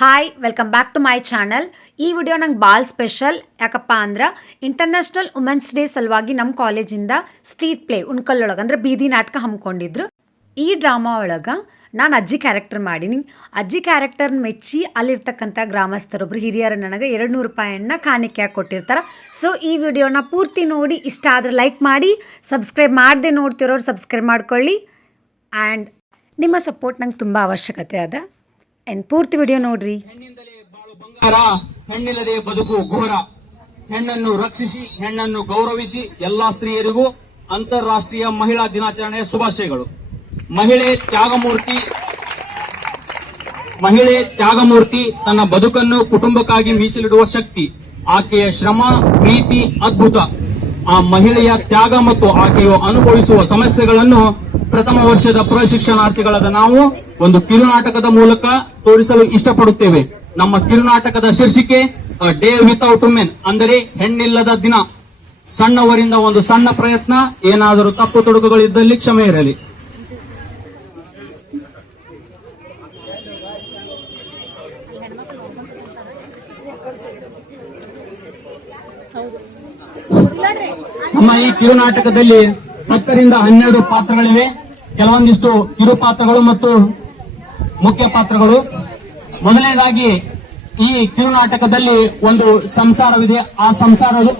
Hi welcome back to my channel. ಈ video ನಂಗೆ ಭಾಳ ಸ್ಪೆಷಲ್. ಯಾಕಪ್ಪ ಅಂದ್ರೆ ಇಂಟರ್ನ್ಯಾಷನಲ್ ವುಮೆನ್ಸ್ ಡೇ ಸಲುವಾಗಿ ನಮ್ಮ ಕಾಲೇಜಿಂದ ಸ್ಟ್ರೀಟ್ ಪ್ಲೇ ಉಣ್ಕಲ್ಲೊಳಗೆ ಅಂದ್ರೆ ಬೀದಿ ನಾಟಕ ಹಮ್ಮಿಕೊಂಡಿದ್ರು. ಈ ಡ್ರಾಮಾ ಒಳಗೆ ನಾನು ಅಜ್ಜಿ ಕ್ಯಾರೆಕ್ಟರ್ ಮಾಡೀನಿ. ಅಜ್ಜಿ ಕ್ಯಾರೆಕ್ಟರ್ ಮೆಚ್ಚಿ ಅಲ್ಲಿರ್ತಕ್ಕಂಥ ಗ್ರಾಮಸ್ಥರೊಬ್ರು ಹಿರಿಯರು ನನಗೆ 200 ರೂಪಾಯಿಯನ್ನು ಕಾಣಿಕೆಯಾಗಿ ಕೊಟ್ಟಿರ್ತಾರೆ. ಸೊ ಈ ವಿಡಿಯೋನ ಪೂರ್ತಿ ನೋಡಿ ಇಷ್ಟ ಆದರೆ ಲೈಕ್ ಮಾಡಿ, ಸಬ್ಸ್ಕ್ರೈಬ್ ಮಾಡದೆ ನೋಡ್ತಿರೋರು ಸಬ್ಸ್ಕ್ರೈಬ್ ಮಾಡ್ಕೊಳ್ಳಿ. ಆ್ಯಂಡ್ ನಿಮ್ಮ ಸಪೋರ್ಟ್ ನಂಗೆ ತುಂಬ ಅವಶ್ಯಕತೆ ಅದ. ಆ್ಯಂಡ್ ಪೂರ್ತಿ ವಿಡಿಯೋ ನೋಡ್ರಿ. ಹೆಣ್ಣಿಂದಲೇ ಬಾಳು ಬಂಗಾರ, ಹೆಣ್ಣಿಲ್ಲದೆ ಬದುಕು ಘೋರ. ಹೆಣ್ಣನ್ನು ರಕ್ಷಿಸಿ, ಹೆಣ್ಣನ್ನು ಗೌರವಿಸಿ ಎಲ್ಲಾ ಸ್ತ್ರೀಯರಿಗೂ ಅಂತಾರಾಷ್ಟ್ರೀಯ ಮಹಿಳಾ ದಿನಾಚರಣೆಯ ಶುಭಾಶಯಗಳು. ಮಹಿಳೆ ತ್ಯಾಗಮೂರ್ತಿ, ತನ್ನ ಬದುಕನ್ನು ಕುಟುಂಬಕ್ಕಾಗಿ ಮೀಸಲಿಡುವ ಶಕ್ತಿ. ಆಕೆಯ ಶ್ರಮ, ಪ್ರೀತಿ ಅದ್ಭುತ. ಆ ಮಹಿಳೆಯ ತ್ಯಾಗ ಮತ್ತು ಆಕೆಯು ಅನುಭವಿಸುವ ಸಮಸ್ಯೆಗಳನ್ನು ಪ್ರಥಮ ವರ್ಷದ ಪ್ರಶಿಕ್ಷಣಾರ್ಥಿಗಳಾದ ನಾವು ಒಂದು ಕಿರುನಾಟಕದ ಮೂಲಕ ತೋರಿಸಲು ಇಷ್ಟಪಡುತ್ತೇವೆ. ನಮ್ಮ ಕಿರುನಾಟಕದ ಶೀರ್ಷಿಕೆ ಡೇ ವಿತೌಟ್ ವುಮೆನ್, ಅಂದರೆ ಹೆಣ್ಣಿಲ್ಲದ ದಿನ. ಸಣ್ಣವರಿಂದ ಒಂದು ಸಣ್ಣ ಪ್ರಯತ್ನ, ಏನಾದರೂ ತಪ್ಪು ತೊಡಕುಗಳಿದ್ದಲ್ಲಿ ಕ್ಷಮೆ ಇರಲಿ. ನಮ್ಮ ಈ ಕಿರುನಾಟಕದಲ್ಲಿ 10 ರಿಂದ 12 ಪಾತ್ರಗಳಿವೆ. ಕೆಲವೊಂದಿಷ್ಟು ಕಿರು ಪಾತ್ರಗಳು ಮತ್ತು ಮುಖ್ಯ ಪಾತ್ರಗಳು. ಮೊದಲನೇದಾಗಿ ಈ ಕಿರುನಾಟಕದಲ್ಲಿ ಒಂದು ಸಂಸಾರವಿದೆ. ಆ ಸಂಸಾರವು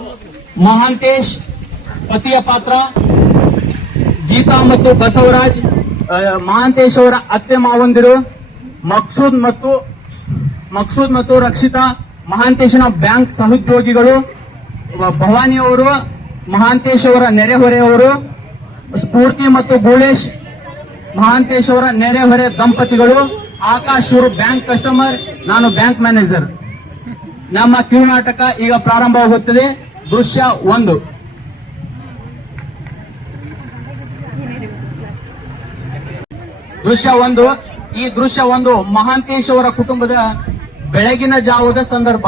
ಮಹಾಂತೇಶ್ ಪತಿಯ ಪಾತ್ರ, ಗೀತಾ ಮತ್ತು ಬಸವರಾಜ್ ಮಹಾಂತೇಶ್ ಅವರ ಅತ್ತೆ ಮಾವಂದಿರು, ಮಕ್ಸೂದ್ ಮತ್ತು ರಕ್ಷಿತಾ ಮಹಾಂತೇಶನ ಬ್ಯಾಂಕ್ ಸಹೋದ್ಯೋಗಿಗಳು, ಭವಾನಿ ಅವರು ಮಹಾಂತೇಶ್ ಅವರ ನೆರೆಹೊರೆಯವರು, ಸ್ಫೂರ್ತಿ ಮತ್ತು ಗೋಳೇಶ್ ಮಹಾಂತೇಶ್ ಅವರ ನೆರೆಹೊರೆ ದಂಪತಿಗಳು, ಆಕಾಶ್ ಅವರು ಬ್ಯಾಂಕ್ ಕಸ್ಟಮರ್, ನಾನು ಬ್ಯಾಂಕ್ ಮ್ಯಾನೇಜರ್. ನಮ್ಮ ಕಿರುನಾಟಕ ಈಗ ಪ್ರಾರಂಭವಾಗುತ್ತದೆ. ದೃಶ್ಯ 1. ಈ ದೃಶ್ಯ 1 ಮಹಾಂತೇಶ್ ಅವರ ಕುಟುಂಬದ ಬೆಳಗಿನ ಜಾವದ ಸಂದರ್ಭ.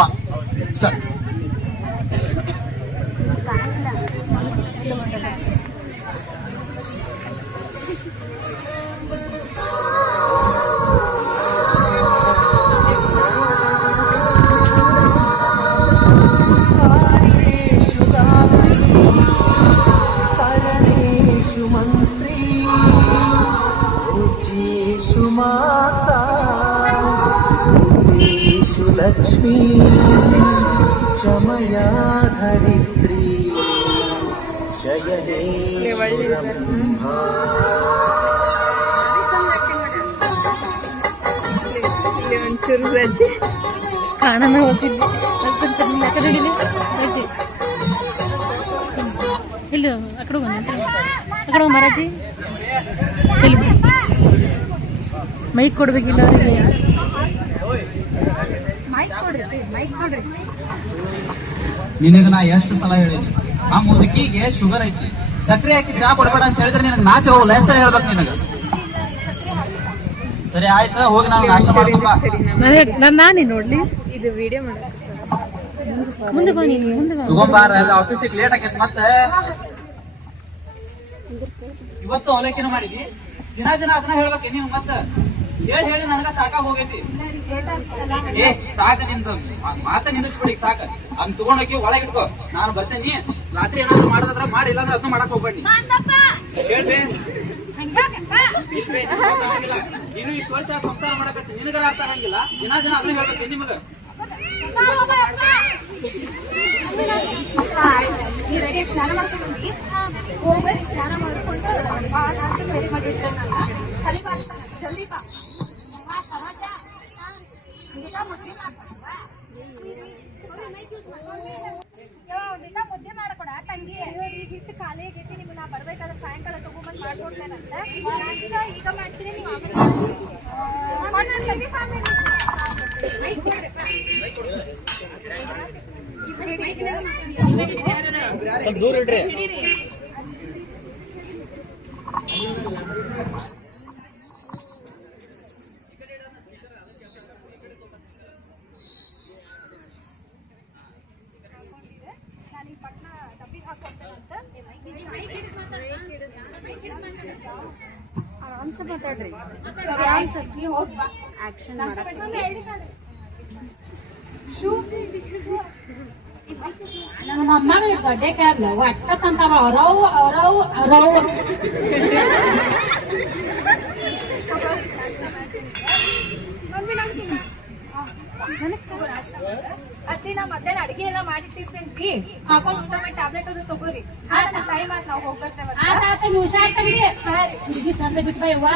लक्ष्मी चमया धरित्री शयने ಒಂಚೂರು ರಜೆ ಕಾಣನ ಹೋಗಿದ್ದೆ ಇಲ್ಲ ಅಕಡೆ ಅಕಡೆ ಮರಾಜಿ ಇಲ್ಲಿ ಮೈಕ್ ಕೊಡ್ಬೇಕಿಲ್ಲ ಅವರಿಗೆ. ನಿನಗ ನಾ ಎಷ್ಟು ಸಲ ಹೇಳಿನಿ, ಆ ಮುದುಕಿಗೆ ಶುಗರ್ ಐತಿ, ಸಕ್ಕರೆ ಹಾಕಿ ಚಾ ಕೊಡ್ಬೇಡ ಅಂತ ಹೇಳಿದ್ರೆ ನಿನಗೆ ನಾಚ ಹೋಗಲ್ಲ. ಎಷ್ಟು ಸಲ ಹೇಳ್ಬೇಕು ನಿನಗ? ಸರಿ ಆಯ್ತಾ, ಹೋಗಿ ನಾನು ನಾಷ್ಟ ಮಾಡ್ಕೊಂಬ. ನಾನೇ ನೋಡ್ಲಿ ಇದು ವಿಡಿಯೋ ಮಾಡ ಮುಂದೆ ಬಾ, ನೀನು ಮುಂದೆ ಬಾ. ತಗೊಂಬಾರ, ಆಫೀಸಿಗೆ ಲೇಟ್ ಆಗೈತೆ. ಮತ್ತೆ ಇವತ್ತು ಅವಲಕ್ಕಿನ ಮಾಡಿದಿ, ದಿನ ಅದನ್ನ ಹೇಳ್ಬೇಕು ನೀವು. ಮತ್ತೆ ಹೇಳಿ ನನಗ ಸಾಕಾಗ ಹೋಗೈತಿ. ಸಾಕ ನಿಂದು ಮಾತ ನಿಂದಿಸ್ಬಿಡಿ, ಸಾಕ. ಅದ್ ತಗೊಂಡೋಗಿ ಒಳಗೆ ಇಟ್ಕೋ, ನಾನು ಬರ್ತೇನಿ. ರಾತ್ರಿ ಏನಾದ್ರು ಮಾಡೋದ್ರ ಮಾಡಿ, ಇಲ್ಲಾಂದ್ರೆ ಅದನ್ನ ಮಾಡಕ್ ಹೋಗ್ಬೇಡಿ. ಹೇಳ್ರಿ, ನೀನು ಇಷ್ಟು ವರ್ಷ ಸಂಸಾರ ಮಾಡಕತ್ತಿ, ನಿನಗರ ಅರ್ಥ ಆಗಂಗಿಲ್ಲ. ದಿನ ಅದನ್ನ ಹೇಳ್ಬೇಕು ನಿಮಗ. ಸ್ನಾನ ಮಾಡ್ಕೊಂಡು ಬಂದಿ, ಹೋಗಿ ಸ್ನಾನ ಮಾಡ್ಕೊಂಡು ನಾಷ್ಟ ರೆಡಿ ಮಾಡಿಬಿಟ್ರೆ ನನ್ನ ಕಲಿ ಜಲ್ದಿ ಬಾ. ಮುದ್ದೆ ಮಾಡ್ಕೊಡ ತಂಗಿ, ಹಿಟ್ಟು ಖಾಲಿ ಆಗೈತಿ. ನಿಮ್ಗೆ ನಾ ಬರ್ಬೇಕಾದ್ರೆ ಸಾಯಂಕಾಲ ತಗೊಂಡ್ಬಂದು ಮಾಡ್ಕೊಡ್ತೇನಂತ. ನಾಷ್ಟ ಈಗ ಮಾಡ್ತೀನಿ, ನೀವು ಸ್ವಲ್ಪ ದೂರ ಇಡ್ರಿ. ಆರಾಮ್ಸೆ ಮಾತಾಡ್ರಿ. ಸರಿ ಆಯ್ತು, ನೀವು ಹೋಗಿ ಬಾ. ಆಕ್ಷನ್ ಮೊಮ್ಮಗಳು ದೊಡ್ಡ ಕಾದ್ಲು ಒಟ್ಟ ತಂತಾವ ಅವ್ರವ್ ಅವ್ರವ್ ಅವ್ರವ್ ಮಮ್ಮಿ ನಂಗೆ ಅತ್ತಿ ನಾ ಮಧ್ಯಾಹ್ನ ಅಡಿಗೆ ಎಲ್ಲ ಮಾಡಿಟ್ಟಿರ್ತೇನ್ರಿ ಹಾಕೊಂಡ್ ಊಟ ಮಾಡಿ ಟ್ಯಾಬ್ಲೆಟ್ ಅದು ತಗೋರಿ ಟೈಮ್ ಆತ್ ನಾವ್ ಹೋಗ್ಬರ್ತೇವೆ ಆತ ಹುಷಾರ್ ತಂಗಿ ಹುಡುಗಿ ಚಂದ ಬಿಟ್ಬಾ ಯವ್ವ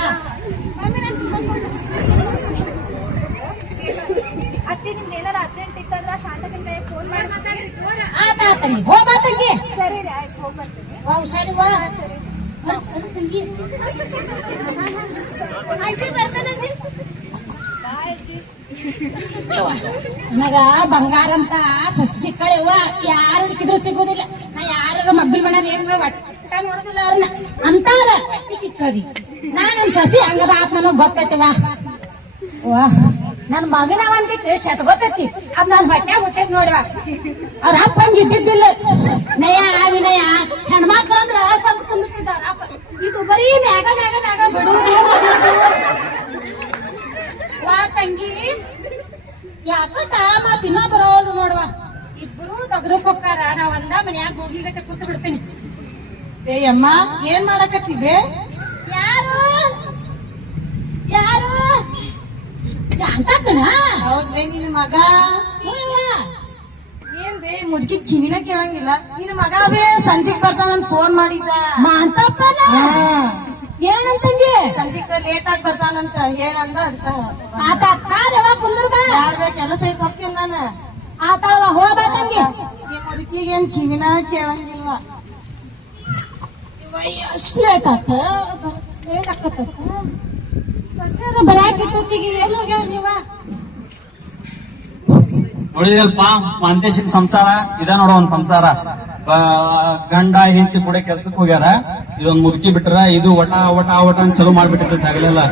ಅತ್ತಿ ನಿಮ್ದು ಏನಾರ ಅರ್ಜೆಂಟ್ ಇತ್ತಂದ್ರ ಶಾಂತಕಿಂತ ಫೋನ್ ಮಾಡಿ ಆತ ತಂಗಿ ಹೋಗ್ಬಾ ತಂಗಿ ಸರಿ ರೀ ಆಯ್ತು ಹೋಗ್ಬರ್ತೀನಿ ಹುಷಾರಿವ ಕರ್ಸ್ ಕರ್ಸ್ ತಂಗಿ ಅಜ್ಜಿ ಬರ್ತಾನಂದಿ ನನಗ ಬಂಗಾರ ಅಂತ ಸಸಿ ಸಿಕ್ಕಳೆವ ಯಾರು ಹುಡುಕಿದ್ರು ಸಿಗೋದಿಲ್ಲ ನಾ ಯಾರ ಮಗ್ಳ ಮನ ಏನ್ ಒಟ್ಟ ನೋಡುದಿಲ್ಲ ಅವ್ರನ್ನ ಅಂತಾರ ಕಿಚ್ಚರಿ ನನ್ ಸಸಿ ಹಂಗದ ಆತ್ ನನಗ್ ಗೊತ್ತೈತಿವ ವಾಹ್ ನನ್ ಮಗನ ಒಂದಿಟ್ಟು ಶತ ಗೊತ್ತೈತಿ ಅದ್ ನಾನ್ ಹೊಟ್ಟೆ ಹುಟ್ಟದ್ ನೋಡಿವ ಅವ್ರ ಅಪ್ಪ ಹಂಗ ಇದ್ದಿದ್ದಿಲ್ಲ ನಯ ವಿನಯ ಹೆಣ್ಮಕ್ಳು ಅಂದ್ರ ಸ್ವಲ್ಪ ತುಂಬಿದ್ದಾರ ಇದು ಬರೀ ಮ್ಯಾಗ ಮ್ಯಾಗ ಮ್ಯಾಗ ಬಿಡುವುದು ವಾ ತಂಗಿ ಯಾಕ ಮತ್ ಇನ್ನ ಬರೋರು ನೋಡುವ ಇಬ್ಬರು ತೆಗ್ದಕ್ ಹೋಗ್ತಾರ ನಾ ಒಂದ ಮನ್ಯಾಗ ಹೋಗಿಗತ್ತೆ ಕೂತ್ ಬಿಡ್ತೀನಿ ಏ ಅಮ್ಮ ಏನ್ ಮಾಡಕತ್ತೀವಿ ಯಾರು ಯಾರು ಶಾಂತಕ್ಕನ ಹೌದ್ರಿ ನಿನ್ನ ಮಗ ಏನ್ ಬೇ ಮುದುಕಿ ಕಿವಿನ ಕೇಳಂಗಿಲ್ಲ ನಿನ್ನ ಮಗ ಬೇ ಸಂಜೆಗ್ ಬರ್ತಾನಂತ ಫೋನ್ ಮಾಡಿದ್ದ ಮಾಂತಪ್ಪನ ಏನಂತಂಗಿ ಸಂಜೆಗ್ ಲೇಟ್ ಆಗಿ ಬರ್ತಾನಂತ ಹೇಳಂದ ಅದಕ್ಕ ಆತ ಯಾವಾಗ ಕುಂದ್ರ ಬಾ ಯಾರ್ಬೇ ಕೆಲಸ ಐತ್ ಹೋಗ್ತೀನಿ ನಾನು ಆತವ ಹೋಗ್ಬಾ ತಂಗಿ ಈ ಮುದುಕಿಗೆ ಏನ್ ಕಿವಿನ ಕೇಳಂಗಿಲ್ವ ಅಷ್ಟ್ ಲೇಟ್ ಆತ ಲೇಟ್ ಆಕತ್ತ ಸಸ್ಯಾರ ಬರಾಕ್ ಇಟ್ಟೊತ್ತಿಗೆ ಎಲ್ಲಿ ಹೋಗ್ಯಾವ ನೀವ ನೋಡಿದಲ್ಪ ಮಾಂತೇಶನ್ ಸಂಸಾರ ಇದ ನೋಡ ಒಂದ್ ಸಂಸಾರ ಗಂಡ ಹಿಂತಿ ಕೂಡ ಕೆಲ್ಸಕ್ಕೆ ಹೋಗ್ಯಾರ ಇದೊಂದ್ ಮುದುಕಿ ಬಿಟ್ರ ಇದು ಒಟ ಒಟ ಒಟ ಅಂತ ಚಲೋ ಮಾಡ್ಬಿಟ್ಟಿರ್ತೈತಿ ಆಗ್ಲೆಲ್ಲ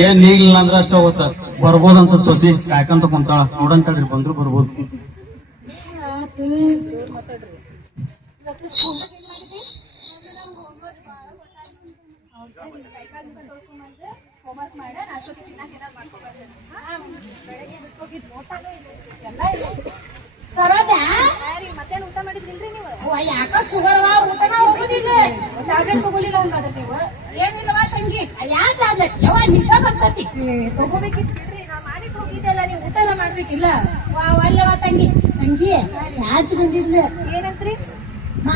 ಏನ್ ನೀಗಿಲ್ಲ ಅಂದ್ರ ಅಷ್ಟ ಹೋಗುತ್ತ ಬರ್ಬೋದು ಅನ್ಸತ್ ಸೊಸಿ ಕಾಯ್ಕಂತ ಕುಂತ ನೋಡಂತೇಳಿ ಬಂದ್ರು ಬರ್ಬೋದು ಹೋಮ್ವರ್ಕ್ ಮಾಡ ಅಷ್ಟೊತ್ತಿಗೆ ತಿನ್ನಕ್ ಏನಾರು ಮಾಡ್ಕೊಬರ್ತೇನೆ ಬೆಳಗ್ಗೆ ಬಿಟ್ಟು ಹೋಗಿದ್ ಊಟನೂ ಇಲ್ಲ ಸರೋಜಾ ರೀ ಮತ್ತೇನ್ ಊಟ ಮಾಡಿದ್ರಿಲ್ರಿ ನೀವು ಯಾಕ ಸುಗರವ ಊಟನ ಹೋಗುದಿಲ್ಲ ಟ್ಯಾಬ್ಲೆಟ್ ತಗೊಲಿಲ್ಲ ಹಂಗಾದ್ರೆ ನೀವು ಏನಿಲ್ಲವಾ ಸಂಜಿ ಯಾವ ಟ್ಯಾಬ್ಲೆಟ್ ಯಾವ ನಿದ್ದ ಬರ್ತತಿ ತಗೋಬೇಕಿತ್ತು ಬಿಡ್ರಿ ನಾ ಮಾಡಿಟ್ಟು ಹೋಗಿದ್ದೆಲ್ಲ ನೀವು ಊಟ ಎಲ್ಲ ಮಾಡ್ಬೇಕಿಲ್ಲ ಅಲ್ಲವ ತಂಗಿ ತಂಗಿ ಶಾಂತಿ ಬಂದಿದ್ಲು ಏನಂತ್ರಿ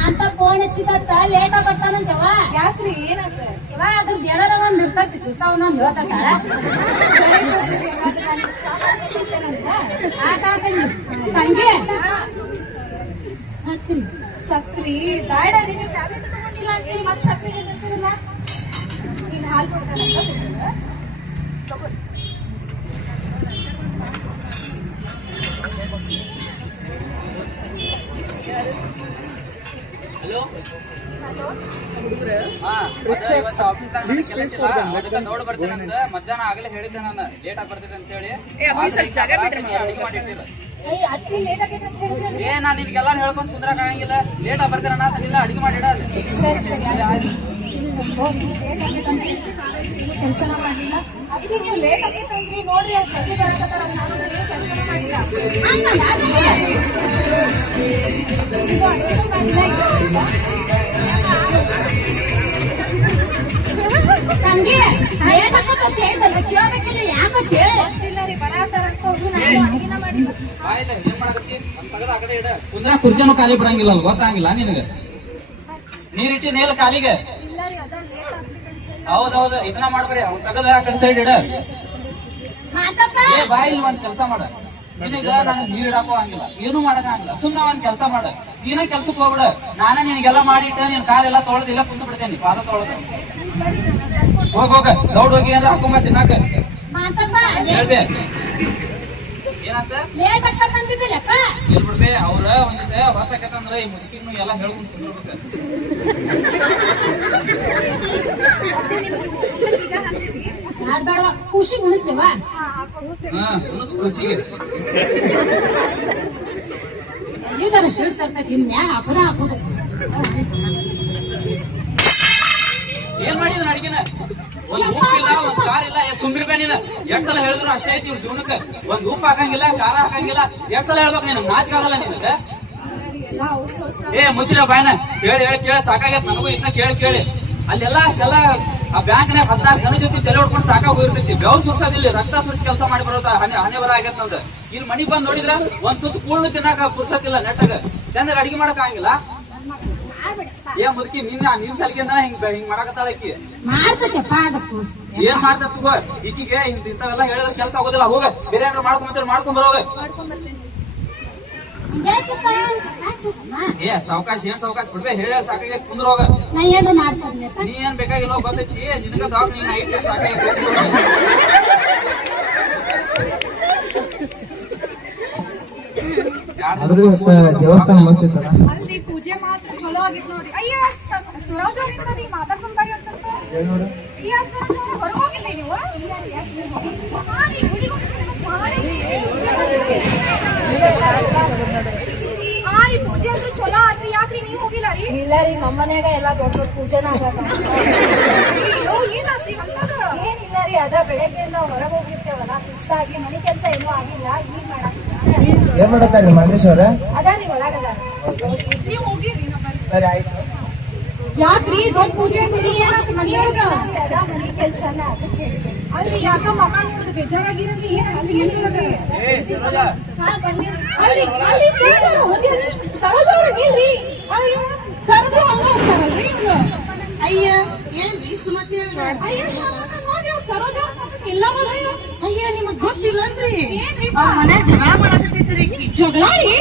ಅಂತ ಫೋನ್ ಹಚ್ಚಿದತ್ತ ಲೇಟ್ ಬರ್ತಾನಂತವ ಯಾಕ್ರಿ ಏನಂತ ಇವ ಅದು ಗೆಳದ ಒಂದ್ ಇರ್ತೈತಿ ದಿವಸ ಒಂದೊಂದು ಹೇಳ್ತಾರ ಆತ ತಂಗಿ ತಂಗಿ ಹಾಕ್ತೀನಿ ಶಕ್ತಿ ಬೇಡ ರೀ ನೀವು ಟ್ಯಾಬ್ಲೆಟ್ ತಗೊಂಡಿಲ್ಲ ಅಂತೀರಿ ಮತ್ತೆ ಶಕ್ತಿ ಇರ್ತಿರಲ್ಲ ನೀನ್ ಹಾಲು ಕೊಡ್ತಾನಂತ ತಗೊಳ್ಳಿ ನೋಡ್ ಬರ್ತೀನಂತ ಮಧ್ಯಾಹ್ನ ಆಗಲೇ ಹೇಳಿದ್ದೆ ನಾನು ಲೇಟ್ ಆಗಿ ಬರ್ತಿದ್ದೆ ಅಂತ ಹೇಳಿ ಅಡಿಗೆ ಮಾಡಿಟ್ಟಿಲ್ಲ ಅತ್ತಿ ಲೇಟ್ ಆಗೈತೆ ಅಂತ ಹೇಳಿದ್ರಿ ಏ ನಾನ್ ನಿನ್ಗೆಲ್ಲ ಹೇಳ್ಕೊಂಡ್ ಕುಂದ್ರಕ್ ಆಗಂಗಿಲ್ಲ ಲೇಟ್ ಆಗಿ ಬರ್ತೀನ ಅನ್ನಲ್ಲ ಅಡಿಗೆ ಮಾಡಿಡ ಸರಿ ಸರಿ ಲೇಟ್ ಆಗೈತೆ ಅಂತ ಎಷ್ಟು ಸಾಲ ಏನು ಕೆಲಸನ ಮಾಡಿಲ್ಲ ಅದಕ್ಕೆ ನೀವು ಲೇಟ್ ಆಗೈತೆ ಅಂದ್ರಿ ನೋಡ್ರಿ ಅವ್ರು ಜಲ್ದಿ ಬರಕತ್ತಾರ ನಾನು ಕೆಲಸನ ಮಾಡಿಲ್ಲ ತಂಗಿ ಕೇಳಬೇಕಿಲ್ಲ ಯಾಕೆ ಇಲ್ಲ ರೀ ಬರತ್ತಾರಂತ ಅವ್ರು ನಾನು ಅಡಿಗೆನ ಮಾಡಿಲ್ಲ ಬಾಯಿಲ್ಲ ಏನ್ ಮಾಡಕತ್ತಿ ತಗದ ಆ ಕಡೆ ಇಡ ಕುಂದ್ರ ಕುರ್ಚಿನೂ ಖಾಲಿ ಬಿಡಂಗಿಲ್ಲ ಗೊತ್ತಾಗಿಲ್ಲ ನಿನಗ ನೀರಿಟ್ಟಿ ನೇಲ್ ಕಾಲಿಗೆ ಇಲ್ಲ ರೀ ಅದ ಲೇಟ್ ಆಗ್ತೈತೆ ಹೌದೌದು ಇದನ್ನ ಮಾಡ್ಬೇರಿ ಅವ್ನು ತಗದ ಆ ಕಡೆ ಸೈಡ್ ಇಡ ಏ ಬಾಯಿಲ್ ಒಂದ್ ಕೆಲಸ ಮಾಡ ನಿನಗ ನನಗ್ ನೀರ್ ಇಡಾಕೋ ಹಂಗಿಲ್ಲ ಏನು ಮಾಡಕ್ ಹಂಗಿಲ್ಲ ಸುಮ್ನ ಒಂದ್ ಕೆಲಸ ಮಾಡ ನೀನ ಕೆಲ್ಸಕ್ಕೆ ಹೋಗ್ಬಿಡ ನಾನೇ ನಿನಗೆಲ್ಲ ಮಾಡಿಟ್ಟ ನಿನ್ ಕಾಲೆಲ್ಲ ತೊಳೆದಿಲ್ಲ ಕುಂತು ಬಿಡ್ತೇನೆ ಪಾದ ತೊಳೆದ ಹೋಗ ದೌಡ್ ಹೋಗಿ ಏನಾರ ಹಾಕೊಂಬ ತಿನ್ನಾಕ ಹೇಳ್ಬೇ ಏನಂತ ಲೇಟ್ ಆಗ್ತಂದಿದ್ದಿಲ್ಲಪ್ಪ ಹೇಳ್ಬಿಡ್ಬೇ ಅವ್ರ ಒಂದಿದೆ ಹೊತ್ತಾಕಂದ್ರ ಈ ಮುದುಕಿನ್ನು ಎಲ್ಲ ಹೇಳ್ಕೊಂಡ್ ತಿನ್ಬಿಡ್ಬೇಕು ಬೇಡ ಖುಷಿ ಉಳಿಸ್ಲಿವಾ ಉಣಸ್ ಖುಷಿಗೆ ಇದರ ಶೀಟ್ ತರ್ತೈತಿ ಇನ್ಯಾಗ ಹಾಕೋದ ಏನ್ ಮಾಡಿದ್ರ ಅಡಿಗೆನ ಒಂದ್ ಉಪ್ಪು ಇಲ್ಲ ಒಂದ್ ಖಾರ ಇಲ್ಲ ಸುಮ್ಮಿರ್ಬೇ ನೀನು ಎಷ್ಟ್ ಸಲ ಹೇಳಿದ್ರು ಅಷ್ಟೇ ಐತಿ ಇವ್ರ ಜೀವನಕ್ಕೆ ಒಂದ್ ಉಪ್ಪು ಹಾಕಂಗಿಲ್ಲ ಖಾರ ಹಾಕಂಗಿಲ್ಲ ಎಷ್ಟ್ ಸಲ ಹೇಳ್ಬೇಕು ನೀನು ನಾಚಿಕಾಗಲ್ಲ ನಿನಗ ಎಲ್ಲ ಅವಸರ ಏ ಮುಚ್ಚಿನ ಬಾಯ್ನ ಹೇಳಿ ಕೇಳಿ ಸಾಕಾಗೈತ್ ನನಗೂ ಇದನ್ನ ಕೇಳಿ ಅಲ್ಲೆಲ್ಲ ಅಷ್ಟೆಲ್ಲ ಆ ಬ್ಯಾಂಕ್ನಾಗ 16 ಜನ ಜೊತೆ ತಲೆ ಹೊಡ್ಕೊಂಡು ಸಾಕಾಗ ಹೋಗಿರ್ತೈತಿ. ಬೆವ್ರು ಸುರ್ಸೋದಿಲ್ಲ, ರಕ್ತ ಸುರಿಸಿ ಕೆಲಸ ಮಾಡಿ ಬರೋದ ಹಣೆ ಬರ ಆಗೈತ್ ನಂದು. ಇಲ್ಲಿ ಮನಿಗ್ ಬಂದ್ ನೋಡಿದ್ರ ಒಂದ್ ತುತ್ತು ಕೂಳ್ನು ತಿನ್ನಾಕ ಪುರ್ಸತ್ತಿಲ್ಲ, ನೆಟ್ಟಾಗ ಚಂದಾಗ ಅಡಿಗೆ ಮಾಡಕ್ ಆಗಿಲ್ಲ. ಏ ಮುದುಕಿ ನಿನ್ ಸಲಿಗೆಂದ ಹಿಂಗ್ ಮಾಡಕತ್ತಾಳ ಆಕಿ. ಏನ್ ಮಾಡ್ತಾ ತಗೋ ಈಕಿಗೆ ಇಂಥವೆಲ್ಲ ಹೇಳಿದ್ರ ಕೆಲಸ ಆಗೋದಿಲ್ಲ. ಹೋಗ ಬೇರೆ ಏನಾರ ಮಾಡ್ಕೊಂಡ್ ಬರೋಗ. ಏ ಸಾವಕಾಶ ಬಿಡ್ಬೇ ಹೇಳ ಸಾಕಾಗಿ ಕುಂದ್ರ ಹೋಗ. ನಾ ಏನ್ರ ಮಾಡ್ತೀನಿ ನೀ ಏನ್ ಬೇಕಾಗಿಲ್ಲ ಬಂದೈತಿ ನಿನಗ ದವಾಖಾನೆ ನೀನ್ ಐತಿ ಸಾಕಾಗಿ. ಆದ್ರೂ ದೇವಸ್ಥಾನ ಮಸ್ತ್ ಇತ್ತಲ್ಲ. ಅಲ್ರಿ ಪೂಜೆ ಮಾತ್ರ ಚಲೋ ಆಗಿತ್ತು ನೋಡಿ. ಅಯ್ಯ ಸುರಾಜ್ ಅವ್ರಿಗೆ ಮಾತಾಡ್ಕೊಂಡ್ ಏನ್ ನೋಡು ಹೊರಗೆ ಹೋಗಿಲ್ಲ ನೀವು? ಪೂಜೆ ಅಂದ್ರೆ ಚಲೋ ಆದ್ರಿ, ಯಾಕ್ರಿ ನೀವು ಹೋಗಿಲ್ಲ ರೀ? ಇಲ್ಲ ರೀ, ನಮ್ಮ ಮನ್ಯಾಗ ಎಲ್ಲಾ ದೊಡ್ಡ ಪೂಜೆನ ಆಗತ್ತ. ಏನಾದ್ರಿ ಏನಿಲ್ಲ ರೀ, ಅದ ಬೆಳಗ್ಗೆಯಿಂದ ಹೊರಗೆ ಹೋಗಿರ್ತೇವಲ್ಲ, ಸುಸ್ತಾಗಿ ಮನೆ ಕೆಲಸ ಏನೂ ಆಗಿಲ್ಲ. ಈಗ ಮಾಡಕ್ ಏನ್ ಮಾಡತ್ತಾರ ಮಹೇಶ್ ಅವ್ರ? ಅದಾರಿ ಒಳಗದ. ನೀವು ಹೋಗಿರಿ? ಸರಿ ಆಯ್ತು. ಯಾಕ್ರಿ ದೊಡ್ಡ ಪೂಜೆ ಅಂತೀರಿ? ಏನಾಯ್ತು ಮನೆಯವ್ರಗ? ಅದ ಮನೆ ಕೆಲ್ಸನ ಅದಕ್ಕೆ. ಅಲ್ಲಿ ಯಾಕ ಮಗ ನೋಡಿದ್ ಬೇಜಾರಾಗಿರಲಿ? ಅಲ್ಲಿ ಕರೆದು ಹಂಗ ಹೋಗ್ತಾರಲ್ರಿ ಇವ್ರು? ಅಯ್ಯ ಏನ್ರಿ ಸುಮತಿ ಅಯ್ಯೋ ಸರೋಜ ಇಲ್ಲ ಬರ್ರಿ. ಅಯ್ಯ ನಿಮಗ್ ಗೊತ್ತಿಲ್ಲನ್ರಿ, ಅವ್ರ ಮನ್ಯಾಗ ಜಗಳ ಮಾಡಕತ್ತೈತ್ರಿ. ಜಗಳ ರೀ?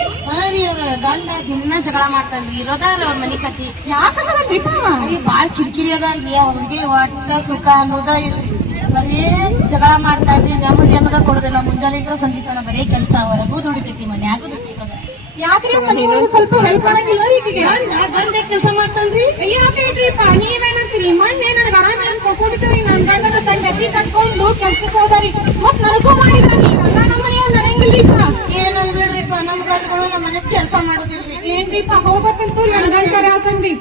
ರೀ ಅವ್ರ ಗಂಡ ದಿನ ಜಗಳ ಮಾಡ್ತಾನ್ರಿ. ಇರೋದಾರ ಅವ್ರ ಮನಿ ಕತಿ. ಯಾಕಂದ್ರ ಅಯ್ಯ ಬಾಳ್ ಕಿರಿಕಿರಿ ಅದಾನ್ರಿ. ಅವ್ರಿಗೆ ಒಟ್ಟ ಸುಖ ಅನ್ನೋದ ಇಲ್ರಿ, ಬರೇ ಜಗಳ ಮಾಡ್ತಾರ್ರಿ. ನಮ್ಮನ್ನ ಅನ್ನೋದ ಕೊಡುದಿಲ್ಲ. ಮುಂಜಾನೆ ಸಂಜೆ ತನ ಬರೇ ಕೆಲ್ಸ, ಹೊರಗೂ ದುಡಿತೈತಿ, ಮನ್ಯಾಗೂ ದುಡಿತದ. ಯಾಕ್ರಿ ಮನೆಯೊಳಗೆ ಸ್ವಲ್ಪ ಹೆಲ್ಪ್ ಮಾಡಂಗಿಲ್ಲ ರೀ ಈಗಿಗೆ? ಗಂಡ ಕೆಲಸ ಮಾಡ್ತಾನ್ರಿ. ಯಾಕೇನ್ರಿಪ್ಪ ನೀವೇನಂತೀರಿ? ಮೊನ್ನೆ ನನಗೆ ಆರಾಮ ಅಂತ ಕೊಟ್ಟಿದ್ದೀರಿ. ನನ್ ಗಂಡದ ತನ್ನ ಡಬ್ಬಿ ಕಟ್ಕೊಂಡು ಕೆಲ್ಸಕ್ಕೆ ಹೋದಾರಿ, ಮತ್ ನನಗೂ ಮಾಡಿದ್ರಿ. ನೀವೆಲ್ಲ ನಮ್ಮ ಮನೆಯವ್ರು ನಡೆಯಂಗಿಲ್ಲಪ್ಪ. ಏನ್ ಅನ್ಬೇಡ್ರಿಪ್ಪ, ನಮ್ ಗಂಡಗಳು ನಮ್ಮ ಮನೆಗ್ ಕೆಲ್ಸ ಮಾಡೋದಿಲ್ರಿ. ಏನ್ರಿಪ್ಪ ಹೋಗ್ಬೇಕಂತೂ ನನ್ ಗಂಡ ಹಾಕಂದ್ರಿ.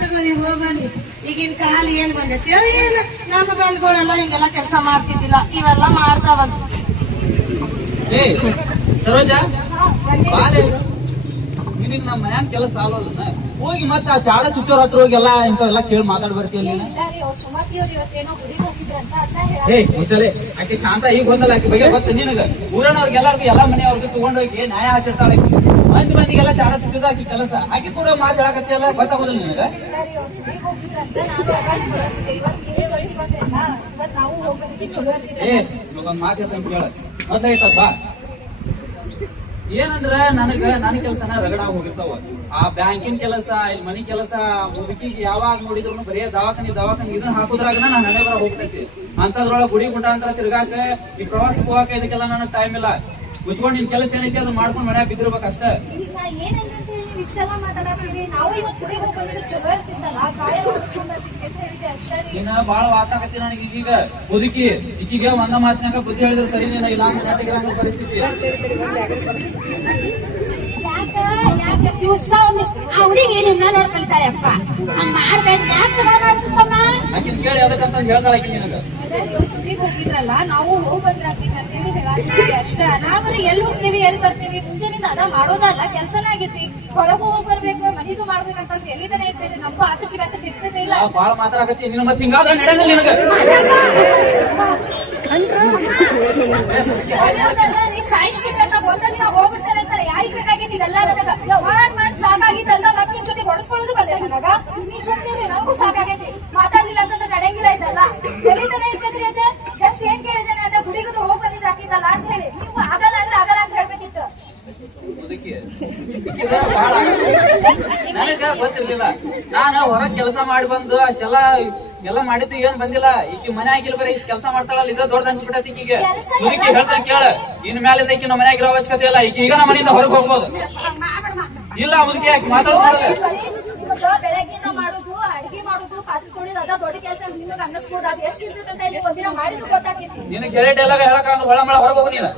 ತಗೋರಿ ಹೋಗ್ಬನ್ನಿ. ಈಗಿನ ಕಾಲ ಏನ್ ಬಂದೈತಿ ಏನ್ ನಮ್ಮ ಗಂಡುಗಳೆಲ್ಲ ಹಿಂಗೆಲ್ಲ ಕೆಲಸ ಮಾಡ್ತಿದ್ದಿಲ್ಲ, ಇವೆಲ್ಲ ಮಾಡ್ತಾವಂತ. ಏ ಸರೋಜ ಬಾಲೆ ನಿನಗ್ ನಮ್ಮ ಮನ್ಯಾಗ ಕೆಲಸ ಆಗೋಲ್ಲ. ಹೋಗಿ ಮತ್ತ ಆ ಚಾಡ ಚುಚ್ಚೋರ್ ಹತ್ರ ಹೋಗಿ ಎಲ್ಲ ಇಂಥವೆಲ್ಲ ಕೇಳಿ ಮಾತಾಡ್ ಬರ್ತೀವಿ. ಇಲ್ಲ ರೀ, ಅವ್ರು ಸುಮತಿಯವ್ರು ಇವತ್ತೇನೋ ಗುಡಿಗೆ ಹೋಗಿದ್ರಂತ ಅಂತ ಏ ಮುಚ್ಚಲೆ ಆಕೆ ಶಾಂತ ಈಗ ಬಂದಲ್ಲ, ಆಕೆ ಬಗ್ಗೆ ಗೊತ್ತ ನಿನಗ? ಊರನವ್ರಿಗೆಲ್ಲರಿಗೂ ಎಲ್ಲಾ ಮನೆಯವ್ರಿಗೆ ತಗೊಂಡೋಗಿ ನ್ಯಾಯ ಹಚ್ಚಿರ್ತಾಳ ಆಕಿ. ಮಂದಿಗೆಲ್ಲ ಚಾಡ ಚುಚ್ಚೋದ ಆಕಿ ಕೆಲಸ. ಆಕಿ ಕೂಡ ಮಾತಾಡಕತ್ತಿಯಲ್ಲ, ಗೊತ್ತಾಗೋದಿಲ್ಲ ನಿನಗ? ಇಲ್ಲ ರೀ, ಅವ್ರು ಗುಡಿಗೆ ಹೋಗಿದ್ರಂತ ನಾನು ಅದಾಗಿ ಹೊರಟಿದ್ದೆ. ಇವತ್ತು ನೀವು ಜಲ್ದಿ ಬಂದ್ರಲ್ಲ, ಇವತ್ತು ನಾವು ಹೋಗ್ಬಂದಿದ್ವಿ. ಚಲೋ ಅಂತಿದ್ದೆ. ಏ ಇವಾಗೊಂದ್ ಮಾತು ಹೇಳ್ತಂತ ಕೇಳ ಮೊದ್ಲೈತಪ್ಪ. ಏನಂದ್ರ ನನ್ ಕೆಲ್ಸನ ರಗಡ ಹೋಗಿರ್ತಾವ. ಆ ಬ್ಯಾಂಕಿನ ಕೆಲಸ, ಇಲ್ಲಿ ಮನಿ ಕೆಲಸ, ಮುದುಕಿಗೆ ಯಾವಾಗ ನೋಡಿದ್ರು ಬರೀ ದವಾಖಾನಿ ಇದನ್ನ ಹಾಕೋದ್ರಾಗನ ನಾನು ಹಣೆ ಬರ ಹೋಗ್ತೈತಿ. ಅಂತದ್ರೊಳಗ ಗುಡಿ ಗುಂಡಾಂತರ ತಿರ್ಗಾಕ, ಈ ಪ್ರವಾಸಕ್ಕೆ ಹೋಗಾಕ ಇದಕ್ಕೆಲ್ಲ ನನಗ್ ಟೈಮ್ ಇಲ್ಲ. ಮುಚ್ಕೊಂಡ್ ನಿನ್ ಕೆಲಸ ಏನೈತಿ ಅದನ್ನ ಮಾಡ್ಕೊಂಡ್ ಮನ್ಯಾಗ ಬಿದ್ದಿರ್ಬೇಕಷ್ಟ. ಈಗ ಏನಂದ್ರೆ ಅಂತ ಹೇಳಿ ನೀವು ಇಷ್ಟೆಲ್ಲ ಮಾತಾಡತ್ತೀರಿ. ನಾವು ಇವತ್ತು ಗುಡಿಗೆ ಹೋಗಿ ಬಂದಿದ್ರೆ ಚಲೋ ಇರ್ತಿದ್ದಲ್ಲ, ಕಾಯ ಹೊಡ್ಸ್ಕೊಂಡ್ ಬರ್ತಿದ್ವಿ ಅಂತ ಹೇಳಿದೆ ಅಷ್ಟೇ ರೀ. ನೀನ ಬಾಳ ವಾತಾಗತ್ತಿ ನನಗೆ ಈಗ ಮುದುಕಿ. ಈಕಿಗೆ ಒಂದ ಮಾತಿನಾಗ ಬುದ್ಧಿ ಹೇಳಿದ್ರೆ ಸರಿ, ನೀನ ಇಲ್ಲ ಅಂತ ನಾಟಕರಂಗ ಪರಿಸ್ಥಿತಿ. ದಿವಸ ಆ ಹುಡುಗಿ ನಿನ್ನ ನೋಡಿ ಕಲಿತಾರೆ ಅಪ್ಪ, ಹಂಗ್ ಮಾಡ್ಬೇಡ. ಯಾಕೆ ಜಗಳ ಮಾಡ್ತಿದ್ದಮ್ಮ? ಆಕಿನ್ ಕೇಳಿ ಅದಕ್ಕಂತ ಹೇಳ್ತಾಳ ಆಕಿ ನಿನಗ. ಗುಡಿಗೆ ಹೋಗಿದ್ರಲ್ಲ, ನಾವು ಹೋಗಿ ಬಂದ್ರಾಗ್ತೈತಿ ಅಂತ ಹೇಳಿ ಹೇಳಾತಿದ್ವಿ ಅಷ್ಟ. ನಾವ್ರಿ ಎಲ್ಲಿ ಹೋಗ್ತೀವಿ ಎಲ್ಲಿ ಬರ್ತೀವಿ, ಮುಂಜಾನಿಂದ ಅದ ಮಾಡೋದಲ್ಲ, ಕೆಲ್ಸನ ಆಗೈತಿ. ಹೊರಗೂ ಹೋಗಿ ಬರ್ಬೇಕು, ಮನಿಗೂ ಮಾಡ್ಬೇಕಂತಂದ್ರೆ ಎಲ್ಲಿದಾನೆ ಇರ್ತೈತಿ. ನಮಗೂ ಆಸಕ್ತಿ ಬ್ಯಾಸಕ್ತಿ ಇರ್ತೈತೆ ಇಲ್ಲ. ಬಾಳ ಮಾತಾಡಕತ್ತಿ ನಿನ್ನ ಮತ್ತೆ ಹಿಂಗಾದ ನಡೆಯಲ್ಲ ನಿನಗ. ನೀ ಸಾಯಿಸ್ಬಿಟ್ಟ ಒಂದ ದಿನ ಹೋಗ್ಬಿಡ್ತಾನೆ ಅಂತಾರೆ. ಯಾರಿಗ್ ಬೇಕಾಗಿತ್ತು ಇದೆಲ್ಲ? ನನಗ ಮಾಡಿ ಸಾಕಾಗಿದ್ದಲ್ಲ, ಮತ್ತೆ ನಿನ್ ಜೊತೆ ಹೊಡೆಸ್ಕೊಳ್ಳೋದು ಬಂದೆ ನನಗ. ನೀ ಸುಮ್ಮನೆ ನನಗೂ ಸಾಕಾಗೈತಿ. ಮಾತಾಡ್ಲಿಲ್ಲ ಅಂತಂದ್ರೆ ನಡೆಯಂಗಿಲ್ಲ ಇದೆಲ್ಲ. ಎಲ್ಲಿತಾನೆ ಇರ್ತೈತ್ರಿ ಅದು? ಜಸ್ಟ್ ಏನ್ ಕೇಳಿದಾನೆ ಅದ ಗುಡಿಗೂ ಹೋಗಿ ಬಂದಿದ್ದು ಹಾಕಿದ್ದಲ್ಲ ಅಂತ ಹೇಳಿ. ನೀವು ಆಗಲ್ಲ ಅಂದ್ರೆ ಆಗಲ್ಲ ಅಂತ ಹೇಳ್ಬೇಕಿತ್ತು. ನನಗ ಗೊತ್ತಿರ್ಲಿಲ್ಲ. ನಾನು ಹೊರಗ್ ಕೆಲಸ ಮಾಡಿ ಬಂದು ಅಷ್ಟೆಲ್ಲ ಮಾಡಿದ್ದು ಏನ್ ಬಂದಿಲ್ಲ. ಈಕಿ ಮನೆ ಆಗಿಲ್ಲ, ಬರೀ ಇಷ್ಟು ಕೆಲಸ ಮಾಡ್ತಾಳಲ್ಲ, ಇದ್ರ ದೊಡ್ಡ ಅನ್ಸ್ಬಿಟ್ಟೈತಿ ಈಕಿಗೆ. ಮುದುಕಿ ಹೇಳ್ತಾನೆ ಕೇಳ, ಇನ್ ಮ್ಯಾಲಿಂದ ಈಕಿ ನಮ್ಮ ಮನೆಯಾಗಿರೋ ಅವಶ್ಯಕತೆ ಇಲ್ಲ. ಈಕಿ ಈಗ ನಮ್ಮ ಮನೆಯಿಂದ ಹೊರಗೆ ಹೋಗ್ಬೋದು. ಇಲ್ಲ ಮುದುಕಿ ಯಾಕೆ ಮಾತಾಡೋದು? ನಿಮಗ ಬೆಳಗ್ಗಿಂದ ಮಾಡುದು, ಅಡಿಗೆ ಮಾಡುದು, ಪಾತ್ರೆ ತೊಳಿದು ಅದ ದೊಡ್ಡ ಕೆಲಸ. ನಿಮಗ್ ಅನ್ನಿಸ್ಬೋದು ಅದು ಎಷ್ಟು ಇರ್ತೈತೆ ಅಂತ ಹೇಳಿ ಒಂದಿನ ಮಾಡಿದ್ರು ಗೊತ್ತಾಗ್ತೈತಿ. ನಿನ್ ಗೆಳೆಯ ಡೈಲಾಗ್ ಹೇಳಕ್ ಹೊಳ ಮಳ ಹೊರಗೆ ಹೋಗು ನೀನು.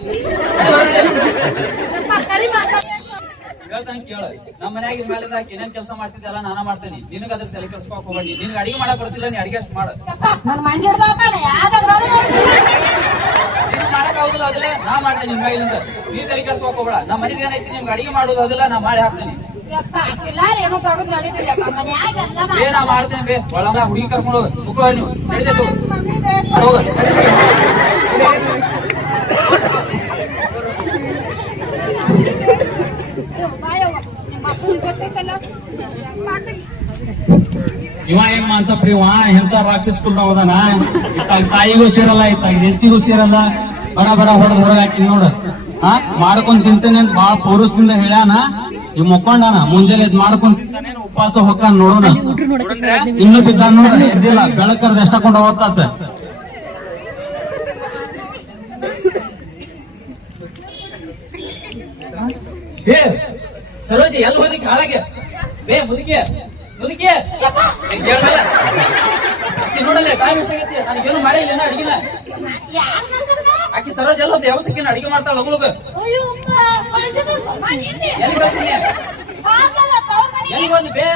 ಹೇಳ್ತಾನೆ ಕೇಳ, ನಮ್ಮ ಮನ್ಯಾಗಿನ ಮೇಲಿಂದ ಏನೇನ್ ಕೆಲಸ ಮಾಡ್ತಿದ್ದಲ್ಲ ನಾನ ಮಾಡ್ತೇನೆ. ನಿನಗ ಅದ್ರ ತಲೆ ಕೆಲ್ಸಕ್ಕೆ ಹೋಗ್ಬೇಡಿ. ನಿನ್ಗೆ ಅಡಿಗೆ ಮಾಡಕ್ ಬರ್ತಿಲ್ಲ, ನೀ ಅಡಿಗೆ ಅಷ್ಟು ಮಾಡ. ನನ್ ಮಂದಿ ಹಿಡ್ದಪ್ಪ ನೀನು ಮಾಡಕ್ ಆಗುದಿಲ್ಲ ಅದಿಲ್ಲ, ನಾ ಮಾಡ್ತೇನೆ. ನಿಮ್ ಮೇಲಿಂದ ನೀ ತಲೆ ಕೆಲ್ಸಕ್ಕೆ ಹೋಗ್ಬೇಡ. ನಮ್ಮ ಮನೆಗೆ ಏನೈತಿ ನಿಮ್ಗೆ ಅಡಿಗೆ ಮಾಡೋದು ಅದಿಲ್ಲ, ನಾ ಮಾಡಿ ಹಾಕ್ತೇನೆ. ಯಪ್ಪ ಎಲ್ಲಾರು ಏನೋ ತಗೊಂಡ್ ನೋಡಿದ್ರಪ್ಪ ಮನ್ಯಾಗ ಎಲ್ಲ ಏ ನಾ ಮಾಡ್ತೇನೆ ಬೇ ಒಳಗ ಹುಡುಗಿ ಕರ್ಕೊಂಡು ಹೋಗ ಮುಖ ನೀವು ನಡೀತೈತೆ ಹೋಗ ಮಕ್ಕಳು ಗೊತ್ತೈತಲ್ಲ ಇವ ಏನ್ ಮಾಡ್ತಪ್ರಿ ಇವ ಎಂತ ರಾಕ್ಷಸ ಕುಂಡ ಹೋದಾನ ಇತ್ತಾಗ ತಾಯಿಗೂ ಸೇರಲ್ಲ ಇತ್ತಾಗ ಹೆಂಡತಿಗೂ ಸೇರಲ್ಲ ಬಡ ಬಡ ಹೊಡೆದ್ ಹೊರಗೆ ಹಾಕಿ ನೋಡ ಮಾಡ್ಕೊಂಡ್ ತಿಂತೇನೆ ಅಂತ ಬಾ ಪೌರುಷದಿಂದ ಹೇಳ್ಯಾನ ಇವ್ ಮುಕ್ಕೊಂಡಾನ ಮುಂಜಾನೆ ಎದ್ ಮಾಡ್ಕೊಂಡ್ ತಿಂತಾನೇನು ಉಪವಾಸ ಹೊಕ್ಕಾನ ನೋಡೋಣ ಇನ್ನು ಬಿದ್ದ ನೋಡ ಎದ್ದಿಲ್ಲ ಬೆಳಕರ್ದ ಎಷ್ಟಕೊಂಡ ಹೋಗ್ತಾತ ಏ ಸರೋಜಿ ಎಲ್ಲಿ ಹೋದಿ ಕಾಳಗೆ ಬೇ ಮುದುಕಿ ಮುದುಕಿ ನೋಡಲ್ಲ ಟೈಮ್ ಎಷ್ಟಾಗೈತಿ ನನಗೇನು ಮಾಡಿಲ್ಲ ಅಡಿಗೆನ ಆಕಿ ಸರೋಜ್ ಎಲ್ಲ ಹೋದ ಯಾವಸಕ್ಕೇನು ಅಡಿಗೆ ಮಾಡ್ತಾಳ ಲಗುಲಗ ಎಲ್ಲಿ ಬೆಳೆಸಿನಿ ಎಲ್ಲಿ ಹೋದಿ ಬೇ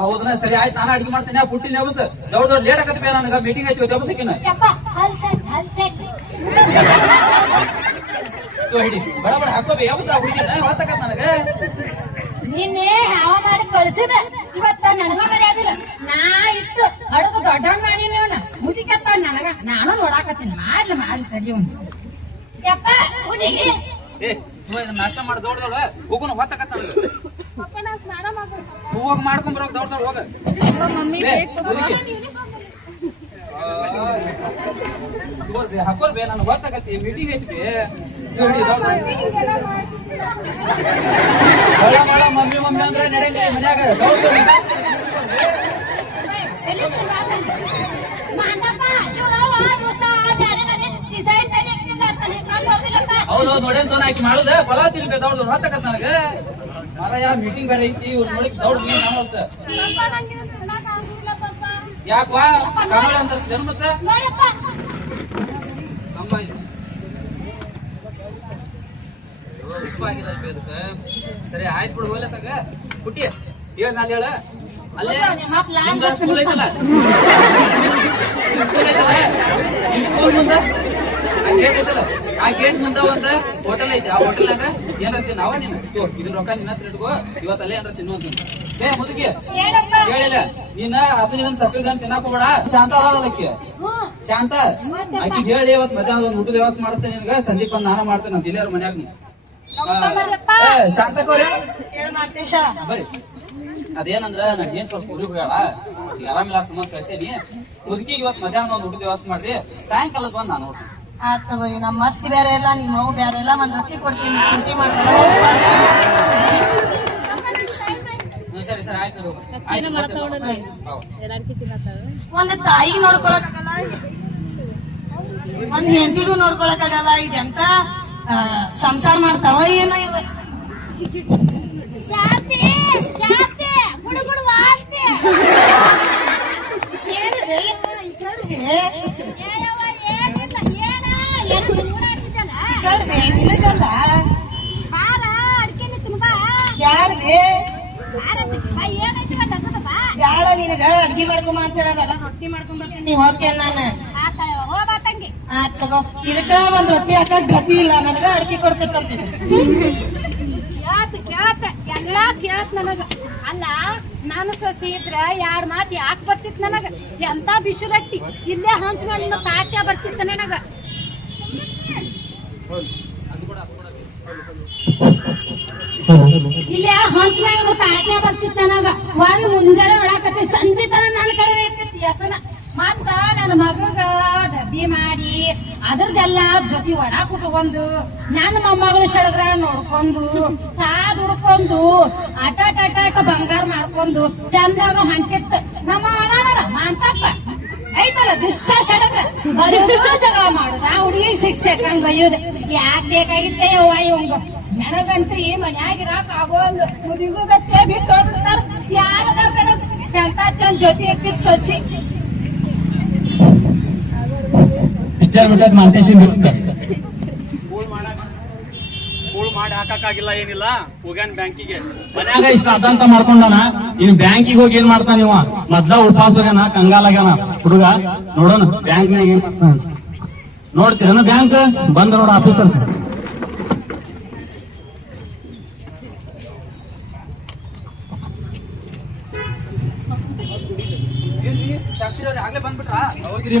ಹೌದನ ಸರಿ ಆಯ್ತು ನಾನು ಅಡಿಗೆ ಮಾಡ್ತೇನೆ ಪುಟ್ಟಿ ನೆವಸ್ ದೊಡ್ಡ ದೊಡ್ಡ ಲೇಟ್ ಆಗತ್ತೆ ಬೇ ನನಗ ಮೀಟಿಂಗ್ ಆಯ್ತು ಯಾವಸಕ್ಕೇನ ಹಿಡಿ ಬಡ ಬಡ ಹಾಕೋಬೇ ಯಾವಸ ಹುಡುಗಿನ ಹೊತ್ತಾಕತ್ ನನಗ ನಿನ್ನೆ ಹಾವ ಮಾಡಿ ಕಳ್ಸಿದ ಇವತ್ತ ನನಗ ಮರ್ಯಾದಿಲ್ಲ ನಾ ಇಟ್ಟು ಅಡುಗು ದೊಡ್ಡವನ್ ಮಾಡಿ ಮುದಿಕಪ್ಪ ನನಗ ನಾನು ನೋಡಾಕತ್ತೀನಿ ಮಾಡ್ಲಿ ತಡಿ ಒಂದು ಯಪ್ಪ ಹುಡುಗಿ ಏ ನಾಷ್ಟ ಮಾಡಿ ದೊಡ್ಡ ದೊಡ್ಡ ಹೋಗುನ ಹೊತ್ತಾಕತ್ ನನಗ ಹೋಗಿ ಮಾಡ್ಕೊಂಡ್ ಬರೋಕ್ ದೊಡ್ಡ ದೊಡ್ಡ ಹೋಗ ಹಾಕೋರ್ ಬೇ ನಾನು ಹೊತ್ತಾಕತ್ತಿ ಮೀಟಿಂಗ್ ಐತಿ ಬೇ ಮಮ್ಮಿ ಮಮ್ಮಿ ಅಂದ್ರೆ ನಡೆಯಲಿ ಮನ್ಯಾಗ ಹೌದೌದು ನೋಡೇನ್ ತೋನ ಆಕಿ ಮಾಡುದ ಫಲ ತಿನ್ಬೇಕು ದೌಡ್ ಹೊತ್ತಕತ್ ನನಗ ಮರ ಮೀಟಿಂಗ್ ಬೇರೆ ಐತಿ ಇವ್ರು ನೋಡಿ ದೌಡ್ ಯಾಕವಾ ಕಮಲ ಅಂತ ಮತ್ತ ಸರಿ ಆಯ್ತು ಬಿಡು ಹೋಗ್ಲತ್ತಾಗ ಪುಟ್ಟಿ ಹೇಳ ನಾನು ಹೇಳ ಅಲ್ಲೇ ಸ್ಕೂಲ್ ಐತಲ್ಲ ಸ್ಕೂಲ್ ಮುಂದ ಆ ಗೇಟ್ ಐತಲ್ಲ ಆ ಗೇಟ್ ಮುಂದ ಒಂದ್ ಹೋಟೆಲ್ ಐತಿ ಆ ಹೋಟೆಲ್ನಾಗ ಏನಾಗ್ತಿ ನಾವ ನೀನು ಇದನ್ನ ರೊಕ್ಕ ನಿನ್ನ ಹತ್ರ ಇಟ್ಕೋ ಇವತ್ತಲ್ಲೇ ಏನಾರ ತಿನ್ನುವಂತ ಬೇ ಮುದುಕಿ ಹೇಳಿಲ್ಲ ನೀನ ಅದನ್ನ ಸಕ್ಕರೆ ಗಂಟು ತಿನ್ನಾಕ ಹೋಗ್ಬೇಡ ಶಾಂತ ಅದಕ್ಕೆ ಶಾಂತ ಆಕಿ ಹೇಳಿ ಇವತ್ ಮಧ್ಯಾಹ್ನ ಒಂದು ಊಟದ ವ್ಯವಸ್ಥೆ ಮಾಡಿಸ್ತೇನೆ ನಿನ್ಗ ಸಂಜೆ ಬಂದ್ ನಾನ ಮಾಡ್ತೇನೆ ಅಂತ ಇಲ್ಲಿಯಾರ ಮನ್ಯಾಗ ನೀ ಶಾಂತಕೋರಿ ಬರ್ರಿ ಅದೇನಂದ್ರ ನನ್ ಏನ್ ಸ್ವಲ್ಪ ಹುಡುಗ ಬೇಡ ಆರಾಮಿಲ್ಲ ಸಂಬಂಧ ಕಳ್ಸೇನಿ ಮುದುಕಿಗೆ ಇವತ್ ಮಧ್ಯಾಹ್ನ ಒಂದು ಊಟದ ವ್ಯವಸ್ಥೆ ಮಾಡ್ರಿ ಸಾಯಂಕಾಲದ ಬಂದ್ ನಾನು ನೋಡ್ತೀನಿ ಆತ್ ತಗೋರಿ ನಮ್ಮ ಅತ್ತಿ ಬೇರೆ ಇಲ್ಲ ನಿಮ್ಮ ಅವು ಬೇರೆ ಇಲ್ಲ ಒಂದ್ ರೊಟ್ಟಿ ಕೊಡ್ತೀನಿ ಚಿಂತೆ ಮಾಡ್ಬೇಡ ಸರಿ ಸರಿ ಆಯ್ತು ಒಂದ್ ತಾಯಿಗೆ ನೋಡ್ಕೊಳಕಾಗಲ್ಲ ಒಂದ್ ಹೆಂಡತಿಗೂ ನೋಡ್ಕೊಳಕಾಗಲ್ಲ ಇದೆಂತ ಸಂಸಾರ ಮಾಡ್ತಾವ ಏನೋ ಇವ ಬ್ಯಾಡ ನಿನಗ ಅಡ್ಗಿ ಮಾಡ್ಕೊಂಬ ಅಂತ ಹೇಳಲ್ಲ ರೊಟ್ಟಿ ಮಾಡ್ಕೊಂಡ್ ಬರ್ತೀನಿ ನೀವ್ ಹೋಗ್ತೇನೆ ನಾನು ಆತ್ ತಗೋ ಇದಕ್ಕ ಒಂದ್ ರೊಟ್ಟಿ ಹಾಕಕ್ ಗತಿ ಇಲ್ಲ ನನಗ ಅಡ್ಗಿ ಕೊಡ್ತೈತಂತ ಎಲ್ಲಾ ಕೇಳತ್ ನನಗ ಅಲ್ಲ ನಾನು ಸೊಸಿ ಇದ್ರ ಎರಡ್ ಮಾತ್ ಯಾಕೆ ಬರ್ತಿತ್ ನನಗ ಎಂತ ಬಿಸಿ ರೊಟ್ಟಿ ಇಲ್ಲೇ ಹಂಚ್ ಮೇಲೆ ತಾಟ್ಯ ಬರ್ತಿತ್ತ ನನಗ ಇಲ್ಲಿ ಹಂಚ ಮ್ಯಾಗ ತಾಟ್ಯ ಬರ್ತಿತ್ತು ನನಗ ಒಂದ್ ಮುಂಜಾನೆ ಒಳಕತ್ತಿ ಸಂಜೆ ತನ ನನ್ನ ಕಡೆ ಇರ್ತಿತ್ತು ಯಸನ ಮತ್ತ ನನ್ನ ಮಗಗ ಡಬ್ಬಿ ಮಾಡಿ ಅದ್ರದೆಲ್ಲ ಜೊತೆ ಒಡ ಕುಟ್ಕೊಂಡು ನನ್ನ ಮೊಮ್ಮಗಳ ಸಡಗ್ರ ನೋಡ್ಕೊಂಡು ಸಾದ್ ಹುಡ್ಕೊಂಡು ಅಟಾಟ ಬಂಗಾರ ಮಾಡ್ಕೊಂಡು ಚಂದಾಗ ಹೊಂಟಿತ್ತು ನಮ್ಮ ಅನಾನಲ್ಲ ಮಾಂತಪ್ಪ ಐತಲ್ಲ ದಿವ್ಸ ಸಡಗ್ರ ಬರೋದು ಜಗಳ ಮಾಡುದ ಹುಡುಗಿಗೆ ಸಿಕ್ಸಕ್ಕಂಗ್ ಬೈಯೋದು ಯಾಕೆ ಬೇಕಾಗಿತ್ತೆ ಯವ್ವ ಇವಂಗ ನನಗಂತ್ರಿ ಮನ್ಯಾಗಿರಾಕ ಆಗೋಂಗ ಮುದಿಗೂ ಗತ್ತೆ ಬಿಟ್ಟು ಹೋಗ್ತಾರ ಯಾರದ ಎಂತ ಚಂದ ಜೊತೆ ಇರ್ತಿದ್ ಸೊಸಿ ಪಿಕ್ಚರ್ ಬಿಟ್ಟದ್ ಮಾಂತೇಶನ್ ಕೂಳ್ ಮಾಡಿ ಹಾಕಾಗಿಲ್ಲ ಏನಿಲ್ಲ ಹೋಗ್ಯಾನ ಬ್ಯಾಂಕಿಗೆ ಮನ್ಯಾಗ ಇಷ್ಟ ಅದಂತ ಮಾಡ್ಕೊಂಡಾನ ಇನ್ ಬ್ಯಾಂಕಿಗೆ ಹೋಗಿ ಏನ್ ಮಾಡ್ತಾನ ಇವ ಮೊದ್ಲ ಉಪವಾಸ ಹೋಗ್ಯಾನ ಕಂಗಾಲಾಗ್ಯಾನ ಹುಡುಗ ನೋಡೋಣ ಬ್ಯಾಂಕ್ನಾಗ ಏನ್ ಮಾಡ್ತಾನ ನೋಡ್ತೀರನ ಬ್ಯಾಂಕ್ ಬಂದ ನೋಡ ಆಫೀಸರ್ಸ್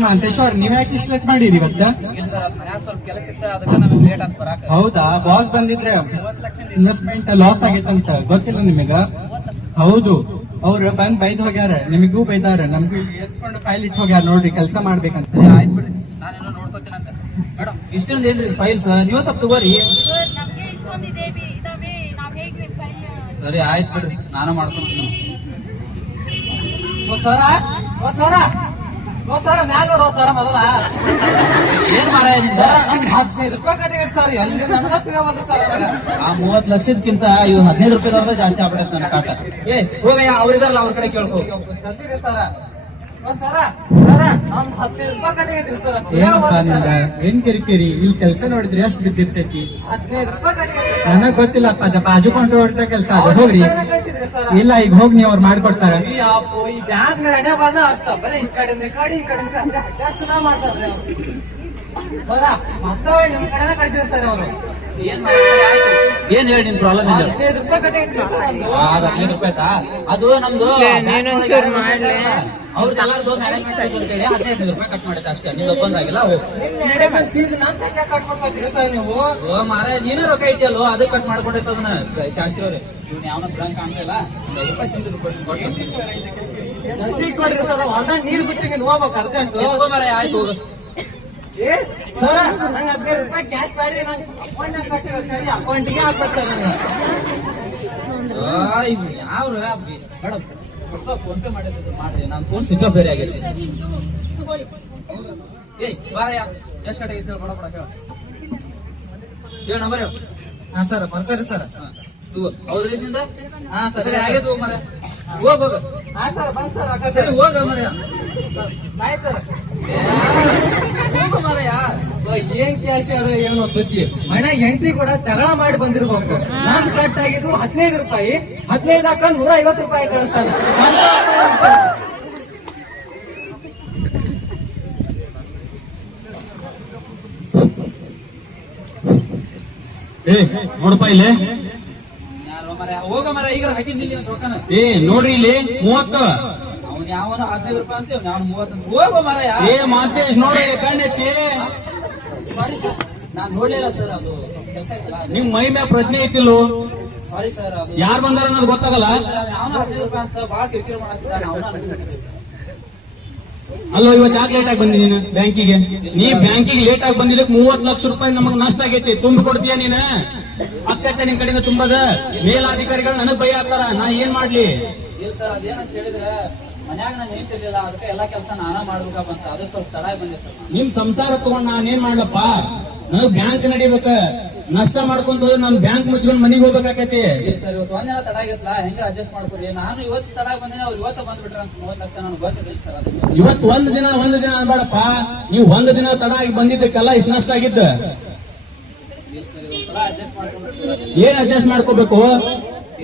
ಮಾಂತೇಶ್ವರ್ ನೀವ್ ಯಾಕೆ ಇಷ್ಟ ಲೇಟ್ ಮಾಡಿರಿ ಇವತ್ತ? ಇಲ್ಲ ಸರ್ ಮನ್ಯಾಗ ಸ್ವಲ್ಪ ಕೆಲಸ ಇತ್ತ ಅದಕ್ಕೆ ನಮ್ಗೆ ಲೇಟ್ ಅಂತ ಬರಾಕ. ಹೌದಾ? ಬಾಸ್ ಬಂದಿದ್ರೆ ಇನ್ವೆಸ್ಟ್ಮೆಂಟ್ ಲಾಸ್ ಆಗೈತಂತ ಗೊತ್ತಿಲ್ಲ ನಿಮಗ? ಹೌದು, ಅವ್ರು ಬಂದ್ ಬೈದ್ ಹೋಗ್ಯಾರ, ನಿಮಗೂ ಬೈದಾರ, ನಮ್ಗೂ ಇಲ್ಲಿ ಎಸ್ಕೊಂಡು ಫೈಲ್ ಇಟ್ಟು ಹೋಗ್ಯಾರ ನೋಡ್ರಿ, ಕೆಲಸ ಮಾಡ್ಬೇಕಂತ. ಆಯ್ತು ಬಿಡ್ರಿ, ನಾನೇನೋ ನೋಡ್ಕೊತೀನಂತ. ಮೇಡಮ್ ಇಷ್ಟೊಂದು ಏನ್ರಿ ಫೈಲ್ಸ್, ನೀವು ಸ್ವಲ್ಪ ತಗೋರಿ. ನಮ್ಗೆ ಇಷ್ಟೊಂದು ಇದಾವೆ ನಾವ್ ಹೇಗೆ ಫೈಲ್ ಸರಿ ಆಯ್ತು ಬಿಡ್ರಿ, ನಾನು ಮಾಡ್ಕೊಂತೀನಿ. ಮ್ಯಾಲ ನೋಡೋ ಸರ ಮೊದಲ ಏನ್ ಮಾರ ನಮ್ಗೆ 15 ರೂಪಾಯಿ ಕಟ್ಟಿಗೆ ಸರ್, ಎಲ್ಲಿ ನನಗ ಬಂದ ಸರ್. ಆ 30 ಲಕ್ಷದಕ್ಕಿಂತ ಇವ್ 15 ರೂಪಾಯಿದವ್ರದ ಜಾಸ್ತಿ ಆಗ್ಬಿಟ್ಟೆ ನನ್ನ ಕಾಟ. ಹೋಗಯ್ಯ ಅವ್ರಿದಾರಲ್ಲ ಅವ್ರ ಕಡೆ ಕೇಳ್ಕೊ. ತಂದಿರಿ ಸರ. ಸರ ನಮ್ 15 ರೂಪಾಯಿ ಕಟ್ಟಿಗೆ ಐತ್ರಿ ಸರ್. ಏನ್ ಕಿರಿಕಿರಿ, ಇಲ್ಲಿ ಕೆಲಸ ನೋಡಿದ್ರಿ ಅಷ್ಟು ಬಿದ್ದಿರ್ತೈತಿ. 15 ರೂಪಾಯಿ ಕಟ್ಟಿಗೆ ನನಗ್ ಗೊತ್ತಿಲ್ಲಪ್ಪ, ಅದ ಬಾಜು ಕೊಂಡು ಹೊಡೆದ ಕೆಲಸ ಅದು. ಹೋಗ್ರಿ. ಇಲ್ಲ, ಈಗ ಹೋಗಿ ನೀವು ಅವ್ರು ಮಾಡ್ಕೊಡ್ತಾರ. ಈ ಬ್ಯಾಂಕ್ ಎಡೆ ಬಂದ ಅರ್ಥ ಬರೀ ಈ ಕಡೆಯಿಂದ ಈ ಕಡೆಯಿಂದ ಸುಧಾ ಮಾಡ್ತಾರ್ರಿ ಅವ್ರು. ಸರ ಮತ್ತೆ ನಿಮ್ ಕಡೆನ ಕಳ್ಸಿದ್ರು ಸರ್ ಅವರು. ಏನ್ ಹೇಳಿ ನಿಮ್ ಪ್ರಾಬ್ಲಮ್ ಇಲ್ಲ. 15 ರೂಪಾಯಿ ಕಟ್ಟಿಗೆ ಐತ್ರಿ ಸರ್. 15 ರೂಪಾಯಿ ಅದು ನಮ್ದು ಅವ್ರದ್ದು ಎಲ್ಲಾರ್ದು ಮ್ಯಾನೇಜ್ಮೆಂಟ್ ಫೀಸ್ ಅಂತೇಳಿ 15 ರೂಪಾಯಿ ಕಟ್ ಮಾಡಿದ್ದೆ ಅಷ್ಟೇ. ನಿಂದು ಒಪ್ಪಂದಾಗಿಲ್ಲ ಹೋಗಿ. ಫೀಸ್ ನಾನ್ ಕಟ್ ಮಾಡ್ಕೊತೀರಿ ಸರ್ ನೀವು? ಓ ಮಾರ ನೀನೇ ರೊಕ್ಕ ಐತಿಯಲ್ಲೋ ಅದಕ್ಕೆ ಕಟ್ ಮಾಡ್ಕೊಂಡೈತೆ ಅದನ್ನ ಶಾಸ್ತ್ರಿ ಅವ್ರೆ. ಇವ್ನ ಯಾವನ ಬ್ಯಾಂಕ್ ಕಾಣ್ತಿಲ್ಲ, 5 ರೂಪಾಯಿ ಚಿಂತೆ ಕೊಟ್ಟು ಜಲ್ದಿ ಕೊಡ್ರಿ ಸರ್, ಹೊಲ್ದಾಗ ನೀರ್ ಬಿಟ್ಟು ನೀನ್ ಹೋಗ್ಬೇಕು ಅರ್ಜೆಂಟ್. ಮಾರ ಆಯ್ತು ಹೋಗು. ಸರ ನಂಗೆ 15 ರೂಪಾಯಿ ಕ್ಯಾಶ್ ಮಾಡ್ರಿ, ನಂಗೆ ಅಕೌಂಟ್ ಸರಿ ಅಕೌಂಟಿಗೆ ಹಾಕ್ಬೇಕು ಸರ್. ಯಾವ್ರು ಮೇಡಮ್ ಫೋನ್ ಪೇ ಮಾಡಿದ್ರೆ ಮಾಡ್ರಿ, ನಾನು ಫೋನ್ ಸ್ವಿಚ್ ಆಫ್ ಬೇರೆ ಆಗೈತಿ. ಬಾರಯ್ಯ ಎಷ್ಟು ಕಡೆ ಐತಿ ಕೊಡ ಹೇಳ ನಂಬರ್ ಹೇಳು. ಹಾ ಸರ್ ಬರ್ತಾರೆ ಸರ್. ಹೌದ್ರಿ ನಿಂದ? ಹಾ ಸರ್ ಆಗೈತೆ ಹೋಗ ಮರ, ಹೋಗ ಹೋಗ. ಹಾ ಸರ್ ಬಂದ್ ಸರ್ ಅಕ್ಕ ಸರಿ ಸರ್. ಹೋಗ ಮರ, ಬಾಯ್ ಸರ್. ಹೋಗ ಮರಯ್ಯ. ಏನ್ ಕ್ಯಾಶ್ ಏನೋ ಸುದ್ದಿ, ಮನೆ ಹೆಂಡತಿ ಕೂಡ ಜಗಳ ಮಾಡಿ ಬಂದಿರ್ಬೇಕು. ನಾನ್ ಕಟ್ ಆಗಿದ್ದು 15 ರೂಪಾಯಿ, 15 ಹಾಕ 150 ರೂಪಾಯಿ ಕಳಿಸ್ತಾನೆ. ನೋಡಪ್ಪ ಇಲ್ಲಿ. ಯಾರೋ ಮರ ಹೋಗ ಮರ, ಈಗ ಹಾಕಿದ್ದಿಲ್ಲ ರೊಕ್ಕನ. ನೋಡ್ರಿ ಇಲ್ಲಿ 30. ಅವ್ನು ಯಾವನ 15 ರೂಪಾಯಿ ಅಂತ, ನಾನು 30 ಅಂತ. ಹೋಗೋ ಮರಯ್ಯ. ಮಾತೇಶ್ ನೋಡ್ರಿ ಕಣ್ಣೆತ್ತಿ. ಸಾರಿ ಸರ್, ನಾನ್ ನೋಡ್ಲಿಲ್ಲ ಸರ್, ಅದು ಕೆಲಸ ಐತಲ್ಲ. ನಿಮ್ ಮೈ ಮ್ಯಾಗ ಪ್ರಜ್ಞೆ ಐತಿಲ್ಲೋ? ಸಾರಿ ಸರ್, ಅದು ಯಾರು ಬಂದಾರ ಅನ್ನೋದು ಗೊತ್ತಾಗಲ್ಲ. ಯಾವನ 15 ರೂಪಾಯಿ ಅಂತ ಬಾಳ ಕಿರಿಕಿರಿ ಮಾಡತ್ತಿದ್ದ, ನಾವು ಅನ್ಕೊಂಡಿದ್ದೆ ಸರ್. ಅಲ್ಲೋ ಇವತ್ತು ಯಾಕೆ ಲೇಟ್ ಆಗಿ ಬಂದಿ ನೀನು ಬ್ಯಾಂಕಿಗೆ? ನೀ ಬ್ಯಾಂಕಿಗೆ ಲೇಟ್ ಆಗಿ ಬಂದಿದ್ದಕ್ಕೆ 30 ಲಕ್ಷ ರೂಪಾಯಿ ನಮಗ್ ನಷ್ಟ ಆಗೈತಿ. ತುಂಬಿ ಕೊಡ್ತೀಯ ನೀನ? ಅಕ್ಕತ್ತೆ ನಿನ್ ಕಡೆಯಿಂದ ತುಂಬದ. ಮೇಲಾಧಿಕಾರಿಗಳು ನನಗ್ ಭಯ ಆಗ್ತಾರ, ನಾ ಏನ್ ಮಾಡ್ಲಿ? ಇಲ್ಲ ಸರ್, ಅದೇನಂತ ಹೇಳಿದ್ರೆ ಮನ್ಯಾಗ ನಾನು ಹೇಳ್ತಿರ್ಲಿಲ್ಲ, ಅದಕ್ಕೆ ಎಲ್ಲಾ ಕೆಲಸ ನಾನ ಮಾಡ್ಬೇಕಪ್ಪ ಅಂತ, ಅದಕ್ಕೆ ಸ್ವಲ್ಪ ತಡ ಬಂದೆ ಸರ್. ನಿಮ್ ಸಂಸಾರ ತಗೊಂಡ್ ನಾನೇನ್ ಮಾಡ್ಲಪ್ಪ? ನನಗ್ ಬ್ಯಾಂಕ್ ನಡಿಬೇಕ, ನಷ್ಟ ಮಾಡ್ಕೊಂತ ಹೋದ್ರೆ ನಾನು ಬ್ಯಾಂಕ್ ಮುಚ್ಕೊಂಡ್ ಮನಿಗ್ ಹೋಗ್ಬೇಕಾಕೈತಿ. ಇಲ್ಲ ಸರ್, ಇವತ್ತು ಒಂದಿನ ತಡ ಆಗೈತಲ್ಲ, ಹೆಂಗ ಅಡ್ಜಸ್ಟ್ ಮಾಡ್ಕೊಡಿ. ನಾನು ಇವತ್ತು ತಡ ಬಂದಿನ, ಅವ್ರು ಇವತ್ತು ಬಂದ್ಬಿಟ್ರ ಅಂತ 30 ಲಕ್ಷ ನನಗೆ ಗೊತ್ತಿಲ್ಲ ಸರ್. ಅದಕ್ಕೆ ಇವತ್ತು ಒಂದ್ ದಿನ ಅನ್ಬೇಡಪ್ಪ, ನೀವು ಒಂದ್ ದಿನ ತಡ ಆಗಿ ಬಂದಿದ್ದಕ್ಕೆಲ್ಲ ಇಷ್ಟ ನಷ್ಟ ಆಗಿದ್ದ. ಇಲ್ಲ ಸರ್, ಒಂದ್ಸಲ ಅಡ್ಜಸ್ಟ್ ಮಾಡ್ಕೊಂಡು. ಏನ್ ಅಡ್ಜಸ್ಟ್ ಮಾಡ್ಕೋಬೇಕು?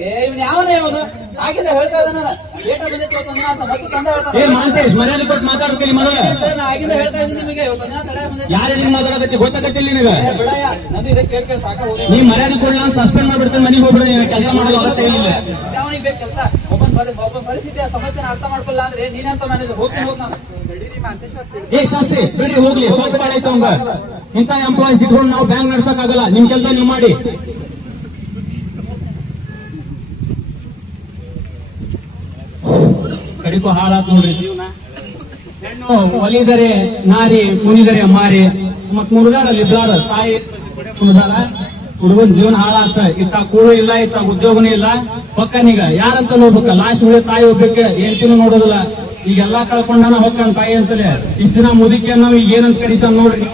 ಇವ್ನು ಯಾವನೇ ಅವನು ಆಗಿಂದ ಹೇಳ್ತಾ ಇದ್ದಾನ, ಲೇಟ್ ಬಂದಿತ್ತು ಅಂತ ಮತ್ತೆ ತಂದ ಹೇಳ್ತಾನೆ. ಮಾಂತೇಶ್ ಮರ್ಯಾದೆ ಕೊಟ್ಟು ಮಾತಾಡ್ತೀನಿ ಮೊದಲ. ಸರ್, ನಾ ಆಗಿಂದ ಹೇಳ್ತಾ ಇದ್ದೀನಿ ನಿಮಗೆ, ಇವತ್ತು ಒಂದಿನ ತಡ ಬಂದಿತ್ತು. ಯಾರೇ ನಿಮ್ ಮಾತಾಡಕತ್ತಿ ಗೊತ್ತಾಗತ್ತಿಲ್ಲ ನಿನಗ? ಬಿಡಯ್ಯ, ನಂದು ಇದಕ್ಕೆ ಕೇಳಿ ಸಾಕ ಹೋಗಿ. ನೀ ಮರ್ಯಾದೆ ಕೊಡ್ಲ ಸಸ್ಪೆಂಡ್ ಮಾಡ್ಬಿಡ್ತೇನೆ, ಮನೆಗೆ ಹೋಗ್ಬಿಡ. ಕೆಲಸ ಮಾಡೋದು ಅಗತ್ಯ ಇಲ್ಲ. ಯಾವನಿಗೆ ಬೇಕು ಕೆಲಸ? ಒಬ್ಬ ಪರಿಸ್ಥಿತಿಯ ಸಮಸ್ಯೆನ ಅರ್ಥ ಮಾಡ್ಕೊಳ್ಳ ಅಂದ್ರೆ ನೀನಂತ ಮ್ಯಾನೇಜರ್ ಹೋಗ್ತೀನಿ ಹೋಗ್ ನಾನು. ಶಾಸ್ತ್ರಿ ಬಿಡ್ರಿ ಹೋಗ್ಲಿ, ಸ್ವಲ್ಪ ಬಾಳ ಐತೆ ಅವಂಗ. ಇಂಥ ಎಂಪ್ಲಾಯೀಸ್ ಇಟ್ಕೊಂಡು ನಾವು ಬ್ಯಾಂಕ್ ನಡ್ಸಕ್ ಆಗಲ್ಲ. ನಿಮ್ ಕೆಲಸ ನೀವು ಮಾಡಿ. ಕಡಿಕೋ ಹಾಳಾತ್ ನೋಡ್ರಿ. ಒಲಿದರೆ ನಾರಿ, ಮುನಿದರೆ ಮಾರಿ, ಮತ್ ಮುರಿದಾರ ಲಿಬ್ಲಾರ ತಾಯಿ ಮುರಿದಾರ. ಹುಡುಗನ್ ಜೀವನ ಹಾಳಾಗ್ತ. ಇತ್ತ ಕೂಳು ಇಲ್ಲ, ಇತ್ತ ಉದ್ಯೋಗನೂ ಇಲ್ಲ. ಹೊಕ್ಕನೀಗ ಯಾರಂತ ನೋಡ್ಬೇಕ? ಲಾಸ್ಟ್ ಉಳಿದ ತಾಯಿ ಹೋಗ್ಬೇಕ, ಹೇಳ್ತೀನೂ ನೋಡೋದಿಲ್ಲ. ಈಗೆಲ್ಲಾ ಕಳ್ಕೊಂಡಾನ ಹೊಕ್ಕನ್ ತಾಯಿ ಅಂತಲೇ. ಇಷ್ಟ ದಿನ ಮುದುಕಿ ನಾವು ಈಗ ಏನಂತ ಕರೀತಾನ ನೋಡ್ರಿ.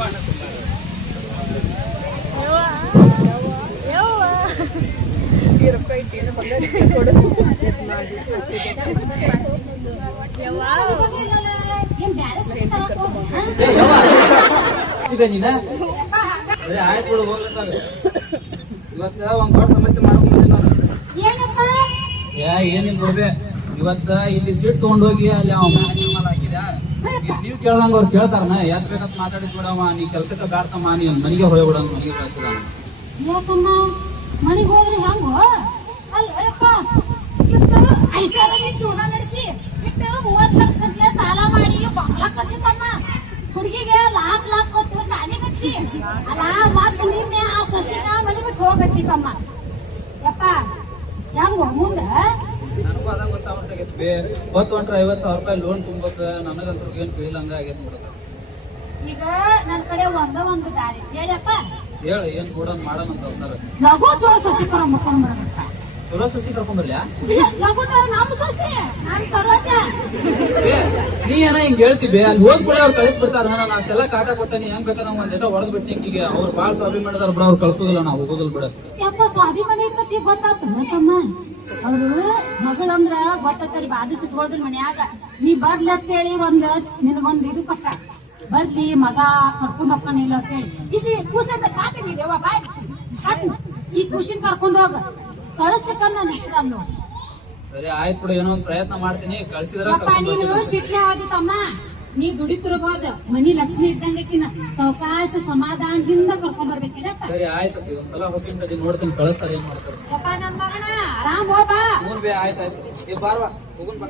ನೀನ ಆಯ್ತು ಬಿಡು, ಹೋಗ್ಲತ್ತಾಗ ಇವತ್ತ ಒಂದ್ ದೊಡ್ಡ ಸಮಸ್ಯೆ ಮಾಡ್ಕೊಂಡಿಲ್ಲ ನಾನು. ಏನಿಲ್ಲ ಬಿಡ್ಬೆ, ಇವತ್ತ ಇಲ್ಲಿ ಸೀಟ್ ತಗೊಂಡೋಗಿ ಅಲ್ಲಿ ಅವ ಮ್ಯಾನೇಜರ್ ಮೇಲೆ ಹಾಕಿದ. ನೀವ್ ಕೇಳ್ದಂಗ ಅವ್ರು ಕೇಳ್ತಾರನ, ಯಾತ್ ಬೇಕಂತ ಮಾತಾಡಿದ್ ಬಿಡವ, ನೀ ಕೆಲ್ಸಕ್ಕೆ ಬ್ಯಾಡ್ತಮ್ಮ, ನೀ ಮನೆಗೆ ಹೊಯ್ಬಿಡ, ಮನೆಗೆ ಕಳ್ಸಿದ. ಯಾಕಮ್ಮ ಮನೆಗೆ ಹೋದ್ರೆ ಹೆಂಗೋ? ಅಲ್ಲಪ್ಪ ಐದು ಸಾವಿರ ಜೀವನ ನಡೆಸಿ ಬಿಟ್ಟು 30 ಲಕ್ಷ ಸಾಲ ಮಾಡಿ ಬಾಗ್ಲ ಕಳ್ಸಿತಮ್ಮ. ಹುಡುಗಿಗೆ ಲಾಕ್ ಕೊಟ್ಟು ಸಾಲಿಗೆ ಹಚ್ಚಿ ಅಲ್ಲ ಮತ್ ನಿನ್ನೆ ಆ ಸೊಸಿನ ಮನೆ ಬಿಟ್ಟು ಹೋಗತ್ತಿ ತಮ್ಮ ಯಪ್ಪ ಹೆಂಗ ಮುಂದ ನನಗೂ ಅದ ಗೊತ್ತಾಗ್ಬೇಕಾಗೈತಿ ಹೊತ್ತು ಹೊಂಟ್ರ 50,000 ರೂಪಾಯಿ ಲೋನ್ ತುಂಬಕ್ ನನಗಂತೂ ಏನ್ ತಿಳಿಲಂಗ ಆಗೈತಿ ಬಿಡಕ. ಈಗ ನನ್ ಕಡೆ ಒಂದು ದಾರಿ ಹೇಳಪ್ಪ ಹೇಳ ಏನ್ ಕೂಡ ಮಾಡೋಣ ಅಂತ ಅಂದಾರ. ಲಘು ಚೋರ ಸೊಸಿ ಕರ್ಕೊಂಡ್ ಬರ್ಬೇಕ ಚಲೋ ಸುಸಿ ಕರ್ಕೊಂಬರ್ಲ್ಯಾ? ಲಘು ನಮ್ ಸೊಸಿ ನಾನ್ ಸರೋಜ ನೀ ಏನ ಹಿಂಗ್ ಹೇಳ್ತಿಬೆ ಅಲ್ಲಿ ಹೋದ್ ಕೂಡ ಅವ್ರು ಕಳಿಸ್ಬಿಡ್ತಾರ. ನಾನು ಅಷ್ಟೆಲ್ಲ ಕಾಟ ಕೊಟ್ಟ ನೀ ಹೆಂಗ್ ಬೇಕಾದ ಒಂದ್ ಎಟ ಹೊಡೆದ್ ಬಿಟ್ಟು ಹಿಂಗಿಗೆ ಅವ್ರು ಬಾಳ್ ಸ್ವಾಭಿ ಮಾಡಿದಾರ ಬಿಡ. ಅವ್ರು ಕಳ್ಸೋದಿಲ್ಲ, ನಾವು ಹೋಗೋದಿಲ್ಲ ಬಿಡ. ಯಪ್ಪ ಸ್ವಾಭಿಮಾನ ಇರ್ತತಿ ಗೊತ್ತಾತ ತಮ್ಮ. ಅವ್ರು ಮಗಳಂದ್ರ ಗೊತ್ತರಿ ಬಾದಿ ಸುಟ್ಕೊಳ್ದ್ರ ಮನ್ಯಾಗ ನೀ ಬರ್ಲಿ ಅಂತ ಹೇಳಿ ನಿನಗೊಂದ್ ಇದು ಕೊಟ್ಟ ಬರ್ಲಿ ಮಗ ಕರ್ಕೊಂಡ್ ಹೋಗ್ಕೊಂಡಿಲ್ಲ ಅಂತ ಹೇಳಿ ಇಲ್ಲಿ ಕೂಸಂತ ಕಾತೀನಿ ಬಾಯ್ ಕಾತೀನಿ ಈ ಖುಷಿನ್ ಕರ್ಕೊಂಡ್ ಹೋಗ ಕಳಿಸ್ಬೇಕನ್ನ ನಿಶ್ಚಿತ. ಸರಿ ಆಯ್ತು ಬಿಡು, ಏನೋ ಒಂದ್ ಪ್ರಯತ್ನ ಮಾಡ್ತೀನಿ. ಕಳ್ಸಿದ್ರ ಯಪ್ಪ ನೀನು ಶಿಟ್ಲೆ ಆಗಿ ತಮ್ಮ. ನೀ ದುಡಿತಿರ್ಬೋದು ಮನಿ ಲಕ್ಷ್ಮಿ ಇದ್ದಂಗಕಿನ ಸಾವಕಾಶ ಸಮಾಧಾನದಿಂದ ಕರ್ಕೊಂಡ್ ಬರ್ಬೇಕಿರಪ್ಪ. ಸರಿ ಆಯ್ತು, ಇದೊಂದ್ಸಲ ಹೋಗ್ತೀನಿ ನೋಡ್ತೀನಿ ಕಳಿಸ್ತಾರೆ ಏನ್ ಮಾಡ್ತಾರೆ. ಯಪ್ಪ ನನ್ ಮಗನ ಆರಾಮ್ ಹೋಗ್ಬಾ. ಹ್ಞೂ ಬೇ ಆಯ್ತಾಯ್ತು. ಏ ಬಾರ್ವಾ ಹೋಗುನ್ ಬಾ.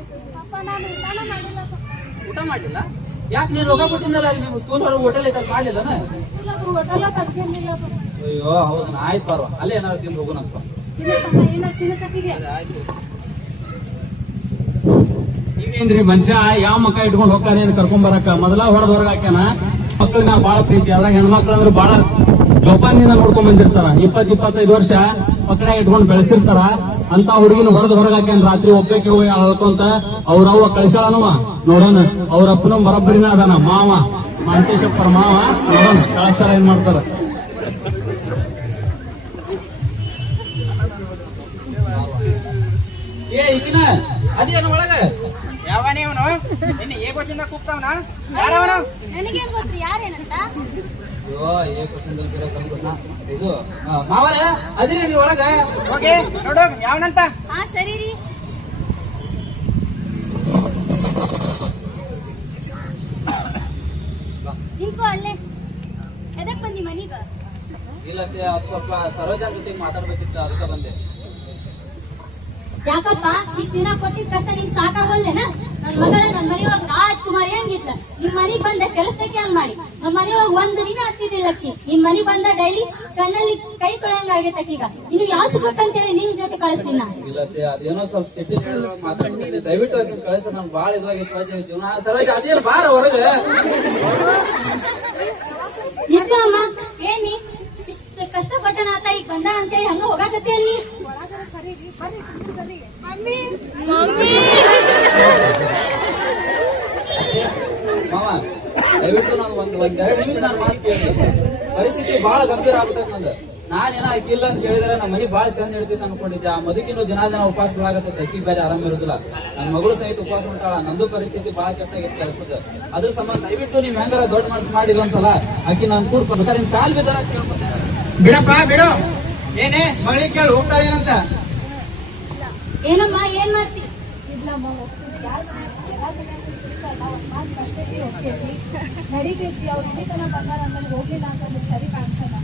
ಊಟ ಮಾಡಿಲ್ಲ? ಯಾಕೆ ನೀನು ರೋಗ ಕೊಟ್ಟಿದ್ದಲ್ಲ ಅಲ್ಲಿ ನಿಮ್ಮ ಸ್ಕೂಲ್ ಹೊರಗೆ ಹೋಟೆಲ್ ಐತಲ್ಲಿ ಮಾಡ್ಲಿಲ್ಲನ? ಅಯ್ಯೋ ಹೌದನ, ಆಯ್ತು ಬಾರ್ವಾ ಅಲ್ಲೇ ಏನಾದ್ರು ತಿಂದು ಹೋಗೋಣಪ್ಪ. ಆಯ್ತು. ಈಗೇನ್ರಿ ಮನುಷ್ಯ ಯಾವ ಮಕ್ಕ ಇಟ್ಕೊಂಡು ಹೋಗ್ತಾನೆ ಅಂತ ಕರ್ಕೊಂಡ್ ಬರಕ ಮೊದಲ ಹೊರದ್ ಹೊರಗ ಹಾಕ್ಯಾನ. ಮಕ್ಕಳನ್ನ ಬಾಳ ಪ್ರೀತಿ, ಅದ್ರಾಗ ಹೆಣ್ಮಕ್ಳು ಅಂದ್ರೆ ಬಾಳ ಜೋಪಾನಿಂದ ನೋಡ್ಕೊಂಡ್ ಬಂದಿರ್ತಾರ. 20-25 ವರ್ಷ ಮಕ್ಕಳ ಇಟ್ಕೊಂಡ್ ಬೆಳೆಸಿರ್ತಾರ. ಅಂತ ಹುಡುಗಿನ ಹೊರದ್ ಹೊರಗ ಹಾಕ್ಯಾನ. ರಾತ್ರಿ ಒಬ್ಬಕ್ಕೆ ಹೋಗಿ ಹೇಳ್ಕೊಂತ ಅವ್ರವ್ವ ಕಳ್ಸಾಳನವ ನೋಡೋಣ. ಅವ್ರಪ್ಪನ ಬರಬ್ಬರಿನ ಅದಾನ ಮಾವ ಮಾಂತೇಶಪ್ಪರ ಮಾವ. ನೋಡೋಣ ಕಳಿಸ್ತಾರ ಏನ್ ಮಾಡ್ತಾರ. ಏ ಈಕಿನ ಅದೇನು ಒಳಗ ಯಾವನೇ ಅವನು ನಿನ್ನೆ ಏಕೋಚಿಂದ ಕೂಗ್ತಾವನ ಯಾರವನು? ನನಗೇನ್ ಗೊತ್ತು ಯಾರೇನಂತ? ಅಯ್ಯೋ ಏ ಕ್ವಶನ್ದಲ್ಲಿ ಬೇರೆ ಕರ್ಕೊಂಡ ಇದು ಮಾವರ ಅದಿರಿ ನೀವು ಒಳಗ ಹೋಗಿ ನೋಡು ಯಾವನಂತ. ಹಾ ಸರಿ ರೀ. ನಿಂಕು ಅಲ್ಲೇ ಎದಕ್ ಬಂದಿ ಮನೀಗ? ಇಲ್ಲಂತೆ ಅದು ಸ್ವಲ್ಪ ಸರೋಜ ಜೊತೆಗೆ ಮಾತಾಡ್ಬೇಕಿತ್ತು, ಅದಕ್ಕೆ ಬಂದೆ. ಯಾಕಪ್ಪ ಇಷ್ಟ ದಿನ ಕೊಟ್ಟಿದ್ ಕಷ್ಟ ನಿನ್ ಸಾಕಾಗಲ್ಲೇನ? ನನ್ ಮಗಳ ನನ್ ಮನೆಯೊಳಗ್ ರಾಜ್ಕುಮಾರಿ ಹಂಗಿದ್ಲ. ನಿಮ್ ಮನಿಗ್ ಬಂದ ಕೆಲಸಕ್ಕೆ ಹಂಗ್ ಮಾಡಿ ನಮ್ ಮನೆಯೊಳಗ್ ಒಂದ್ ದಿನ ಹತ್ತಿದಿಲ್ಲ ಅಕ್ಕಿ. ನಿನ್ ಮನಿಗ್ ಬಂದ ಡೈಲಿ ಕಣ್ಣಲ್ಲಿ ಕೈ ತೊಳೆಯಂಗ ಆಗೈತೆ ಅಕ್ಕಿಗ. ಇನ್ನು ಯಾವ ಸುಖಕ್ಕಂತೇಳಿ ನಿನ್ ಜೊತೆ ಕಳಿಸ್ತೀನ. ಇಲ್ಲತ್ತೆ ಅದೇನೋ ಸ್ವಲ್ಪ ಸಿಟಿ ಮಾತಾಡ್ತೀನಿ, ದಯವಿಟ್ಟು ಅದನ್ನ ಕಳಿಸ. ನನ್ ಬಾಳ ಇದಾಗಿತ್ತು ಜೀವನ. ಸರೋಜ ಅದೇನು ಬಾರ ಹೊರಗೆ ನಿಜ ಅಮ್ಮ. ಏನ್ ನೀ ಇಷ್ಟ ಕಷ್ಟಪಟ್ಟನ ಆತ ಈಗ ಬಂದ ಅಂತೇಳಿ ಹಂಗ ಹೋಗಾಕತ್ತಿ ಅಲ್ಲಿ. ಮಾವ ದಯವಿಟ್ಟು ನಾನು ಒಂದೆರಡು ನಿಮಿಷ ನಾನು ಮಾತು ಕೇಳ್ತೀನಿ. ಪರಿಸ್ಥಿತಿ ಬಹಳ ಗಂಭೀರ ಆಗ್ಬಿಟ್ಟೈತೆ ನಂದು. ನಾನೇನ ಅಕ್ಕಿಲ್ಲ ಅಂತ ಹೇಳಿದ್ರೆ ನಮ್ಮ ಮನೆ ಬಾಳ ಚಂದ ಹಿಡ್ತೀನಿ ಅನ್ಕೊಂಡಿದ್ದೆ. ಆ ಮದುಕಿನ ದಿನ ಉಪವಾಸಗಳಾಗತ್ತೆ. ಅಕ್ಕಿ ಬೇರೆ ಆರಾಮ ಇರುದಿಲ್ಲ, ನನ್ನ ಮಗಳು ಸಹಿತ ಉಪವಾಸ ಉಂಟಾಳ. ನಂದು ಪರಿಸ್ಥಿತಿ ಬಹಳ ಕೆಟ್ಟಾಗಿತ್ತು ಕೆಲಸದ. ಅದ್ರ ಸಂಬಂಧ ದಯವಿಟ್ಟು ನೀವ್ ಹೆಂಗಾರ ದೊಡ್ಡ ಮನಸ್ಸು ಮಾಡಿದ್ ಒಂದ್ಸಲ ಅಕ್ಕಿ ನಾನು ಕೂಡ್ಕೊಡ್ಬೇಕಾದ್ರೆ ನಿಮ್ ಕಾಲ್ ಬಿದ್ದಾರ ಕೇಳ್ಕೊತೇನೆ. ಬಿಡಪ್ಪ ಬಿಡು. ಏನೇ ಮಗಳಿಗೆ ಕೇಳಿ ಹೋಗ್ತಾಳೆ ಏನಂತ. ಏನಮ್ಮ ಏನ್ ಮಾಡ್ತಿ? ನಡೀತೈತಿ ಅವ್ರ ಹಿಡಿತನ ಬಂದಾರ ಅಂದ್ಮೇಲೆ ಹೋಗ್ಲಿಲ್ಲ ಅಂತಂದ್ರೆ ಸರಿ ಕಾಣಿಸಲ್ಲ.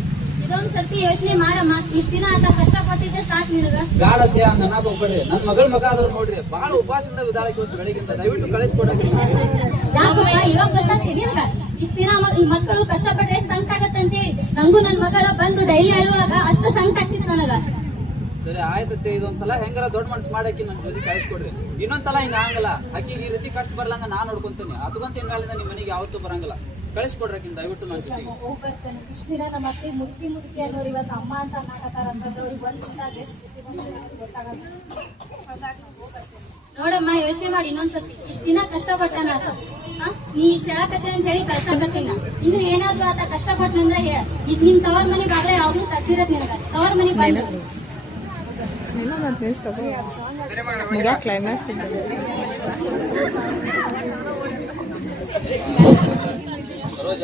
ಇದೊಂದ್ ಸರ್ತಿ ಯೋಚನೆ ಮಾಡಮ್ಮ. ಇಷ್ಟ ದಿನ ಆತ ಕಷ್ಟ ಪಟ್ಟಿದ್ದೆ ಸಾಕ್ ನಿನಗ. ಗಾಡತ್ತೆ ನನ್ನ ಹೋಗ್ಬೇಡ್ರಿ. ನನ್ ಮಗಳ ಮಗ ಆದ್ರೂ ನೋಡ್ರಿ ಬಹಳ ಉಪವಾಸದಿಂದ ವಿಧಾಳಕ್ಕೆ ಹೋಗ್ತು ಬೆಳಗಿಂದ. ದಯವಿಟ್ಟು ಕಳಿಸ್ಕೊಡ್ರಿ. ಯಾಕಪ್ಪ ಇವಾಗ ಗೊತ್ತಾಗ್ತಿ ನಿನಗ? ಇಷ್ಟ ದಿನ ಈ ಮಕ್ಕಳು ಕಷ್ಟಪಟ್ರೆ ಸಂಕಟ ಆಗತ್ತೆ ಅಂತ ಹೇಳಿ ನಂಗೂ ನನ್ ಮಗಳ ಬಂದು ಡೈಲಿ ಅಳುವಾಗ ಅಷ್ಟು ಸಂಕಟ ಆಗ್ತಿತ್ತು ನನಗ. ಸರಿ ಆಯ್ತತ್ತೆ, ಇದೊಂದ್ಸಲ ಹೆಂಗಾರ ದೊಡ್ಡ ಮನಸ್ಸು ಮಾಡಾಕಿ ನನ್ ಜೊತೆ ಕಳಿಸ್ಕೊಡ್ರಿ. ಇನ್ನೊಂದ್ಸಲ ಹಿಂಗ ಆಗಲ್ಲ. ಆಕಿಗೆ ಈ ರೀತಿ ಕಷ್ಟ ಬರ್ಲಂಗ ನಾನ್ ನೋಡ್ಕೊಂತೀನಿ. ಅದಕ್ಕಂತ ಮೇಲಿಂದ ನಿಮ್ ಮನೆಗೆ ಯಾವತ್ತೂ ಬರಂಗಿಲ್ಲ. ಕಳಿಸ್ಕೊಡ್ರಿ ಆಕಿನ ದಯವಿಟ್ಟು ನನ್ನ ಜೊತೆಗೆ. ಹೋಗ್ ಬರ್ತೇನೆ. ಇಷ್ಟ ದಿನ ನಮ್ಮ ಅತ್ತೆ ಮುದುಕಿ ಅನ್ನೋರು ಇವತ್ತು ಅಮ್ಮ ಅಂತ ಅನ್ನಕತ್ತಾರ ಅಂತಂದ್ರೆ ಅವ್ರಿಗೆ ಒಂದ್ ದಿನದಾಗ ಎಷ್ಟು ಖುಷಿ ಬಂದ್ರೆ ಗೊತ್ತಾಗಲ್ಲ. ಹಾಗಾಗಿ ಹೋಗ್ ಬರ್ತೇನೆ. ನೋಡಮ್ಮ ಯೋಚನೆ ಮಾಡಿ ಇನ್ನೊಂದ್ಸರ್ತಿ. ಇಷ್ಟ ದಿನ ಕಷ್ಟಪಟ್ಟನ ಆತ. ನೀ ಇಷ್ಟ ಹೇಳಕತ್ತೆ ಅಂತ ಹೇಳಿ ಕಳ್ಸಾಕತ್ತಿಲ್ಲ. ಇನ್ನು ಏನಾದ್ರು ಆತ ಕಷ್ಟ ಕೊಟ್ಟನಂದ್ರೆ ಹೇಳ. ಈಗ ನಿಮ್ ತವರ್ ಮನೆ ಬಾಗ್ಲ ಯಾವ್ದು ತಗ್ದಿರತ್ ನಿನಗ. ತವರ್ ಮನೆ ಬಂದು ಕ್ಲೈಮ್ಯಾಕ್ಸ್ ಸರೋಜ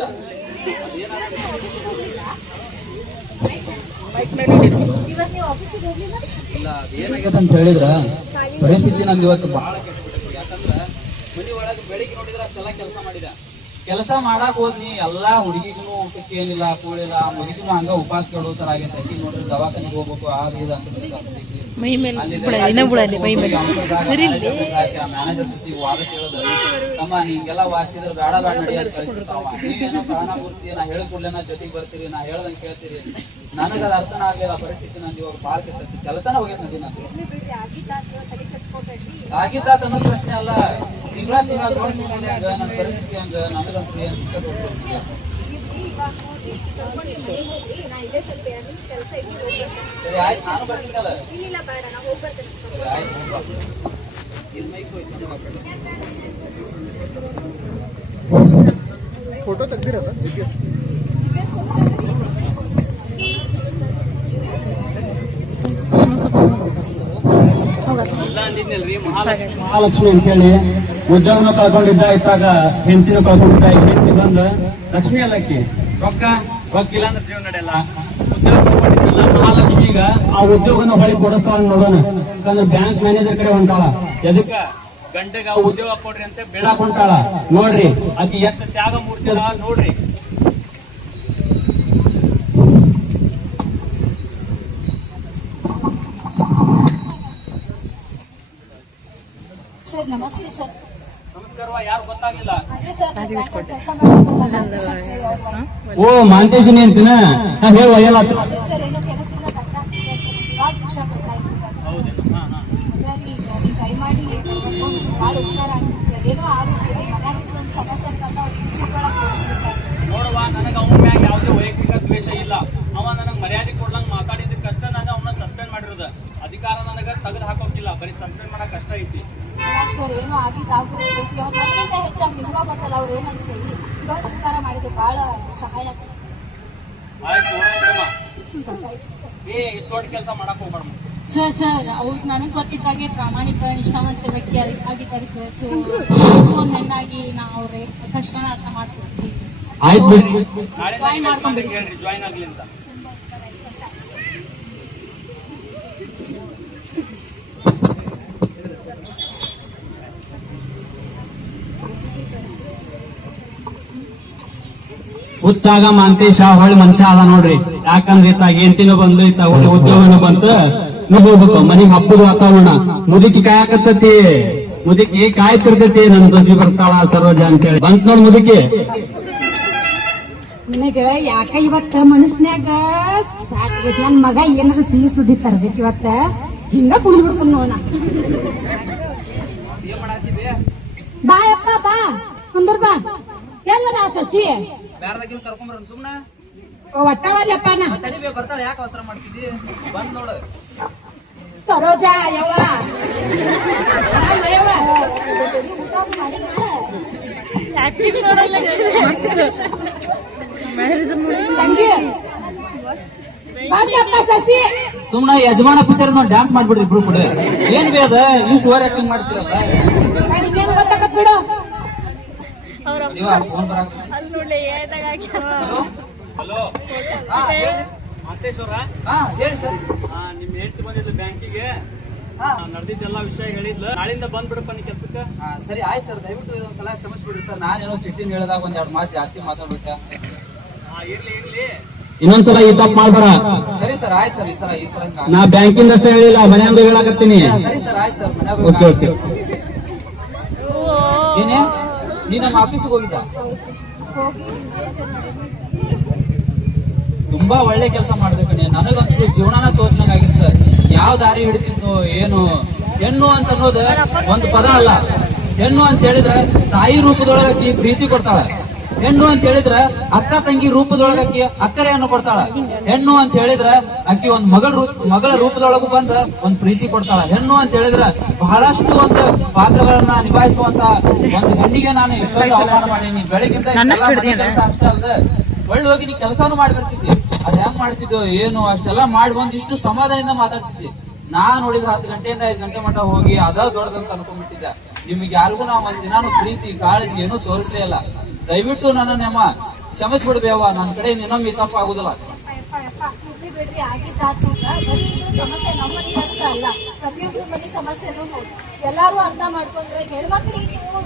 ಇವತ್ತು ನೀವು ಆಫೀಸಿಗೆ ಹೋಗ್ಲಿಲ್ಲ? ಇಲ್ಲ ಅದೇನಾಗ್ಯದ ಅಂತ ಹೇಳಿದ್ರ ಪರಿಸ್ಥಿತಿ ನಂದು ಇವತ್ತು ಬಹಳ ಕೆಟ್ಟಬಿಟ್ಟೈತಿ. ಯಾಕಂದ್ರ ಮನಿ ಒಳಗೆ ಬೆಳಿಗ್ಗೆ ನೋಡಿದ್ರೆ ಅಷ್ಟೆಲ್ಲ ಕೆಲಸ ಮಾಡಿದ. ಕೆಲಸ ಮಾಡಾಕ್ ಹೋದ್ನಿ ಎಲ್ಲಾ ಹುಡುಗಿಗೂ ಊಟಕ್ಕೆ ಏನಿಲ್ಲ ಕೂಳಿಲ್ಲ ಮುದುಕಿನೂ ಹಂಗ ಉಪವಾಸ ಕೆಡೋ ತರ ಆಗೈತೆ. ಅಕ್ಕಿ ನೋಡ್ರಿ ದವಾಖಾನಿಗೆ ಹೋಗ್ಬೇಕು ಆದ ಇದು ಅಂತ ಮೈ ಮೇಲೆ ಮ್ಯಾನೇಜರ್ ಜೊತೆ ವಾದ ಕೇಳೋದು, ತಮ್ಮ ನಿಂಗೆಲ್ಲ ವಾಸಿದ್ರೆ ಬೇಡ ಬೇಡ ನಡಿ ಅಂತ ಕಳಿಸ್ತಾವ. ನೀವೇನೋ ಪ್ರಾಣ ಕೊಡ್ತೀವಿ, ನಾ ಹೇಳ ಕೂಡಲೇ ನಾ ಜೊತೆಗೆ ಬರ್ತೀರಿ, ನಾ ಹೇಳ್ದಂಗೆ ಕೇಳ್ತೀರಿ. ನನಗೆ ಅದು ಅರ್ಥನ ಆಗಲಿಲ್ಲ ಪರಿಸ್ಥಿತಿ. ನಂದು ಇವಾಗ ಭಾಳ ಕೆಟ್ಟೈತಿ, ಕೆಲಸನ ಹೋಗೈತೆ ನದಿ. ನಾನು ಆಗಿದ್ದಾತ ಅನ್ನೋದು ಪ್ರಶ್ನೆ ಅಲ್ಲ. ತಿಂಗಳ ನೋಡ್ತೀನಿ ನನ್ನ ಪರಿಸ್ಥಿತಿ ಹಂಗ. ನನಗಂತೂ ಏನು ಸರಿ ಆಯ್ತು, ನಾನು ಬರ್ತೀನಲ್ಲ. ಸರಿ ಆಯ್ತು, ಇದು ಮೈಕ್ ಹೋಯ್ತು ಫೋಟೋ ತೆಗ್ದಿರಲ್ಲ GPS ಮಹಾಲಕ್ಷ್ಮಿ ಅಂತೇಳಿ ಉದ್ಯೋಗನ ಕಳ್ಕೊಂಡಿದ್ದ ಇತ್ತಾಗ ಹೆಂಡತಿನ ಕಳ್ಕೊಂಡಿದ್ದ. ಈಗ ಹೆಂಡತಿ ಬಂದ ಲಕ್ಷ್ಮಿ ಅಲ್ಲಕ್ಕಿ ರೊಕ್ಕ ಇಲ್ಲ ಅಂದ್ರೆ ಜೀವನ ನಡೆಯಲ್ಲ. ಮಹಾಲಕ್ಷ್ಮೀಗ ಆ ಉದ್ಯೋಗನ ಹೊಳಿ ಕೊಡಿಸ್ತಾಳ ನೋಡೋಣ. ಯಾಕಂದ್ರೆ ಬ್ಯಾಂಕ್ ಮ್ಯಾನೇಜರ್ ಕಡೆ ಹೊಂಟಾಳ. ಎದಕ್ಕ ಗಂಟೆಗ ಉದ್ಯೋಗ ಕೊಡ್ರಿ ಅಂತ ಬೇಡಾಕ್ ಹೊಂಟಾಳ ನೋಡ್ರಿ. ಆಕಿ ಎಷ್ಟು ತ್ಯಾಗ ಮೂರ್ತಿ ನೋಡ್ರಿ. ಸರ್ ನಮಸ್ತೆ ಸರ್. ನಮಸ್ಕಾರವಾ, ಯಾರು ಗೊತ್ತಾಗ್ಲಿಲ್ಲ. ಅದೇ ಸರ್ ಕೆಲಸ ಮಾಡ್ತಾರೆ. ಓ ಮಾಂತೇಶಿನಿ ಅಂತಿನ ಹೇಳ ಎಲ್ಲ ಸರ್ ಏನೋ ಕೆಲಸದಿಂದ ಇವಾಗ ವಿಷಯ ಗೊತ್ತಾಯ್ತು ಹಾಗಾಗಿ ನೀವು ಕೈ ಮಾಡಿ ಭಾಳ ಉಪಕಾರ ಆಗ್ತದೆ ಸರ್. ಏನೋ ಆಗುತ್ತೆ ಮನೆಯಾಗಿದ್ರು ಒಂದು ಸಮಸ್ಯೆ ಅಂತಂದ ಅವ್ರಿಗೆ ಇನ್ಸಿಟ್ಕೊಳಕ್ ತೋರಿಸ್ಬೇಕಾಗ್ತದೆ. ನೋಡುವ, ನನಗೆ ಅವನ ಮ್ಯಾಗ ಯಾವುದೇ ವೈಯಕ್ತಿಕ ದ್ವೇಷ ಇಲ್ಲ. ಅವ ನನಗೆ ಮರ್ಯಾದೆ ಕೊಡ್ಲಂಗ್ ಮಾತಾಡಿದಕ್ಕಷ್ಟ ನಾನು ಅವನ್ನ ಸಸ್ಪೆಂಡ್ ಮಾಡಿರೋದು. ಅಧಿಕಾರ ನನಗೆ ತೆಗೆದು ಹಾಕೋಕಿಲ್ಲ, ಬರೀ ಸಸ್ಪೆಂಡ್ ಮಾಡಕ್ ಕಷ್ಟ ಐತಿ. ಸರ್ ಏನೋ ಆಗಿದ್ದಾಗುತ್ತೆ ಅವ್ರು ನಮ್ಗಿಂತ ಹೆಚ್ಚಾಗಿ ನಿಮ್ಗೆ ಗೊತ್ತಲ್ಲ ಅವ್ರು ಏನಂತ ಹೇಳಿ ಇವಾಗ ಉಪಕಾರ ಮಾಡಿದ್ರು ಭಾಳ ಸಹಾಯ ಆಗ್ತದೆ. ಆಯ್ತು ಇಷ್ಟು ದೊಡ್ಡ ಕೆಲಸ ಮಾಡಕ್ ಹೋಗ್ಬಾರ್ದು. ಸರ್ ಅವ್ರು ನನಗೆ ಗೊತ್ತಿದ್ದಾಗೆ ಪ್ರಾಮಾಣಿಕ ನಿಷ್ಠಾವಂತ ವ್ಯಕ್ತಿ ಆಗಿದ್ದಾರೆ ಸರ್. ಸೊ ಒಂದು ಹೆಣ್ಣಾಗಿ ನಾವು ಅವ್ರ ಕಷ್ಟನ ಅರ್ಥ ಮಾಡ್ಕೊಡ್ತೀವಿ. ನಾಳೆ ಮಾಡ್ಕೊಂಡ್ಬಿಡಿ, ಜಾಯ್ನ್ ಆಗ್ಲಿ ಅಂತ. ಹುಚ್ಚಾಗ ಮಾಂತೇಶ ಹೊಳ್ಳಿ ಮನುಷ್ಯ ಅದ ನೋಡ್ರಿ. ಯಾಕಂದ್ರೆ ಇತ್ತಾಗ ಎಂಟಿನ ಬಂದು ಇತ್ತಾಗ ಉದ್ಯೋಗನ ಬಂತು ಹೋಗ್ಬೇಕು ಮನಿಗ್ ಹಬ್ಬದ ವಾತಾವರಣ. ಮುದುಕಿ ಕಾಯಕತ್ತತಿ, ಮುದುಕಿ ಕಾಯ್ತಿರ್ತೈತಿ. ನನ್ ಸಸಿ ಬರ್ತಾಳ ಸರೋಜ ಅಂತೇಳಿ ಬಂತ್ ನೋಡ್ ಮುದುಕಿ. ನನಗ ಯಾಕ ಇವತ್ತ ಮನಸ್ನ್ಯಾಗ ಸ್ಟಾರ್ಟ್ ಆಗೈತಿ. ನನ್ ಮಗ ಏನಾರ ಸಿಹಿ ಸುದ್ದಿ ತರ್ಬೇಕು ಇವತ್ತ. ಹಿಂಗ ಕುಡಿದು ಬಿಡ್ತಾನ ನೋಡ. ಬಾ ಅಪ್ಪ ಬಾ ಕುಂದ್ರ ಬಾ. ಎಲ್ಲದ ಸಸಿ ಬ್ಯಾರದಾಗಿನ ಕರ್ಕೊಂಬರ ಸುಮ್ನೆ ಒಟ್ಟವಲ್ಲಪ್ಪ ನಾ ತಡಿಬೇ ಬರ್ತಾಳೆ. ಯಾಕೆ ಅವಸರ ಮಾಡ್ತಿದ್ದಿ? ಬಂದ್ ನೋಡು ಸರೋಜ ಯವ್ವ ತಂಗಿ ಬಂದಪ್ಪ ಸಸಿ. ಸುಮ್ನ ಯಜಮಾನ ಪಿಕ್ಚರ್ ನೋಡಿ ಡ್ಯಾನ್ಸ್ ಮಾಡ್ಬಿಡ್ರಿ ಇಬ್ರು ಕೂಡ. ಏನ್ ಬೇ ಅದ ಇಷ್ಟು ಓವರ್ ಆಕ್ಟಿಂಗ್ ಮಾಡ್ತಿರಲ್ಲ. ಇನ್ನೇನು ಗೊತ್ತಾಗತ್ ಬಿಡು. ಫೋನ್ ಬರ. ಹಲೋ ಮಾಂತೇಶ್ವರ, ಹೇಳಿ ಸರ್. ನಿಮ್ ಹೆಂಡತಿ ಬಂದಿದ್ದು ಬ್ಯಾಂಕಿಗೆ, ನಡೆದಿದ್ದೆಲ್ಲ ವಿಷಯ ಹೇಳಿದ್ಲ. ನಾಳಿಂದ ಬಂದ್ಬಿಡಪ್ಪ ನೀ ಕೆಲ್ಸಕ್ಕೆ. ಸರಿ ಆಯ್ತು ಸರ್, ದಯವಿಟ್ಟು ಇದೊಂದ್ಸಲ ಕ್ಷಮಿಸ್ಬಿಡ್ರಿ ಸರ್. ನಾನೇನೋ ಸಿಟ್ಟಿನ ಹೇಳಿದಾಗ ಒಂದೆರಡು ಮಾತು ಜಾಸ್ತಿ ಮಾತಾಡ್ಬಿಟ್ಟೆ. ಇರ್ಲಿ ಇನ್ನೊಂದ್ಸಲ ಈ ತಪ್ಪು ಮಾಡ್ಬೇಡ. ಸರಿ ಸರ್ ಆಯ್ತು ಸರ್. ಈ ಸಲ ನಾ ಬ್ಯಾಂಕಿಂದ ಅಷ್ಟೇ ಹೇಳಿಲ್ಲ, ಮನ್ಯಾಗ ಹೇಳಾಕತ್ತೀನಿ. ಸರಿ ಸರ್ ಆಯ್ತು ಸರ್. Okay okay. ಏನೇ ನೀ ನಮ್ಮ ಆಫೀಸ್ಗೆ ಹೋಗಿದ್ದ? ತುಂಬಾ ಒಳ್ಳೆ ಕೆಲಸ ಮಾಡ್ಬೇಕು. ನನಗಂತೂ ಜೀವನನ ತೋರ್ಸ್ದಂಗಾಗಿತ್ತು. ಯಾವ ದಾರಿ ಹಿಡಿತಿತ್ತು ಏನು. ಹೆಣ್ಣು ಅಂತ ಅನ್ನೋದು ಒಂದು ಪದ ಅಲ್ಲ. ಹೆಣ್ಣು ಅಂತ ಹೇಳಿದ್ರೆ ತಾಯಿ ರೂಪದೊಳಗಕ್ಕಿ ಪ್ರೀತಿ ಕೊಡ್ತಾಳ. ಹೆಣ್ಣು ಅಂತ ಹೇಳಿದ್ರ ಅಕ್ಕ ತಂಗಿ ರೂಪದೊಳಗಕ್ಕಿ ಅಕ್ಕರೆಯನ್ನು ಕೊಡ್ತಾಳ. ಹೆಣ್ಣು ಅಂತ ಹೇಳಿದ್ರ ಅಕ್ಕಿ ಒಂದ್ ಮಗಳ ರೂಪದೊಳಗು ಬಂದ ಒಂದ್ ಪ್ರೀತಿ ಕೊಡ್ತಾಳ. ಹೆಣ್ಣು ಅಂತ ಹೇಳಿದ್ರ ಬಹಳಷ್ಟು ಒಂದು ಪಾತ್ರಗಳನ್ನ ನಿಭಾಯಿಸುವಂತ ಒಂದು ಹೆಣ್ಣಿಗೆ ನಾನು ಎಷ್ಟೊಂದು ಅವಮಾನ ಮಾಡೀನಿ. ಬೆಳಗಿಂದ ಕೆಲಸ ಅಷ್ಟೇ ಅಲ್ದ ಒಳ್ಳೆ ಹೋಗಿ ನೀ ಕೆಲಸನೂ ಮಾಡಿ ಬರ್ತಿದ್ದಿ. ಅದ್ ಹೆಂಗ್ ಮಾಡ್ತಿದ್ದೋ ಏನು ಅಷ್ಟೆಲ್ಲ ಮಾಡಿ ಒಂದಿಷ್ಟು ಸಮಾಧಾನದಿಂದ ಮಾತಾಡ್ತಿದ್ದಿ. ನಾ ನೋಡಿದ್ರೆ 10 ಗಂಟೆಯಿಂದ 5 ಗಂಟೆ ಮಟ್ಟ ಹೋಗಿ ಅದ ದೊಡ್ಡದಂತ ಅನ್ಕೊಂಡ್ಬಿಟ್ಟಿದ್ದೆ. ನಿಮ್ಗೆ ಯಾರಿಗೂ ನಾ ಒಂದ್ ದಿನಾನು ಪ್ರೀತಿ ಕಾಳಜಿ ಏನೂ ತೋರಿಸ್ಲೇ ಇಲ್ಲ. ದಯವಿಟ್ಟು ನನ್ನ ಕ್ಷಮಿಸ್ಬಿಡ್ಬೇವ. ನನ್ನ ಕಡೆ ಇನ್ನೊಮ್ಮೆ ತಪ್ಪಾಗುದಿಲ್ಲ. ಇರ್ಲಿ ಬಿಡ್ರಿ, ಆಗಿದ್ದಾದ್ನಂದ್ರ ಬರೀ ಇದು ಸಮಸ್ಯೆ ನಮ್ಮ ಮನೆಗೆ ಅಷ್ಟ ಅಲ್ಲ, ಪ್ರತಿಯೊಬ್ರು ಮನೆ ಸಮಸ್ಯೆನೂ ಹೌದು. ಎಲ್ಲಾರು ಅರ್ಥ ಮಾಡ್ಕೊಂಡ್ರೆ ಹೆಣ್ಮಕ್ಳಿಗೆ ನೀವು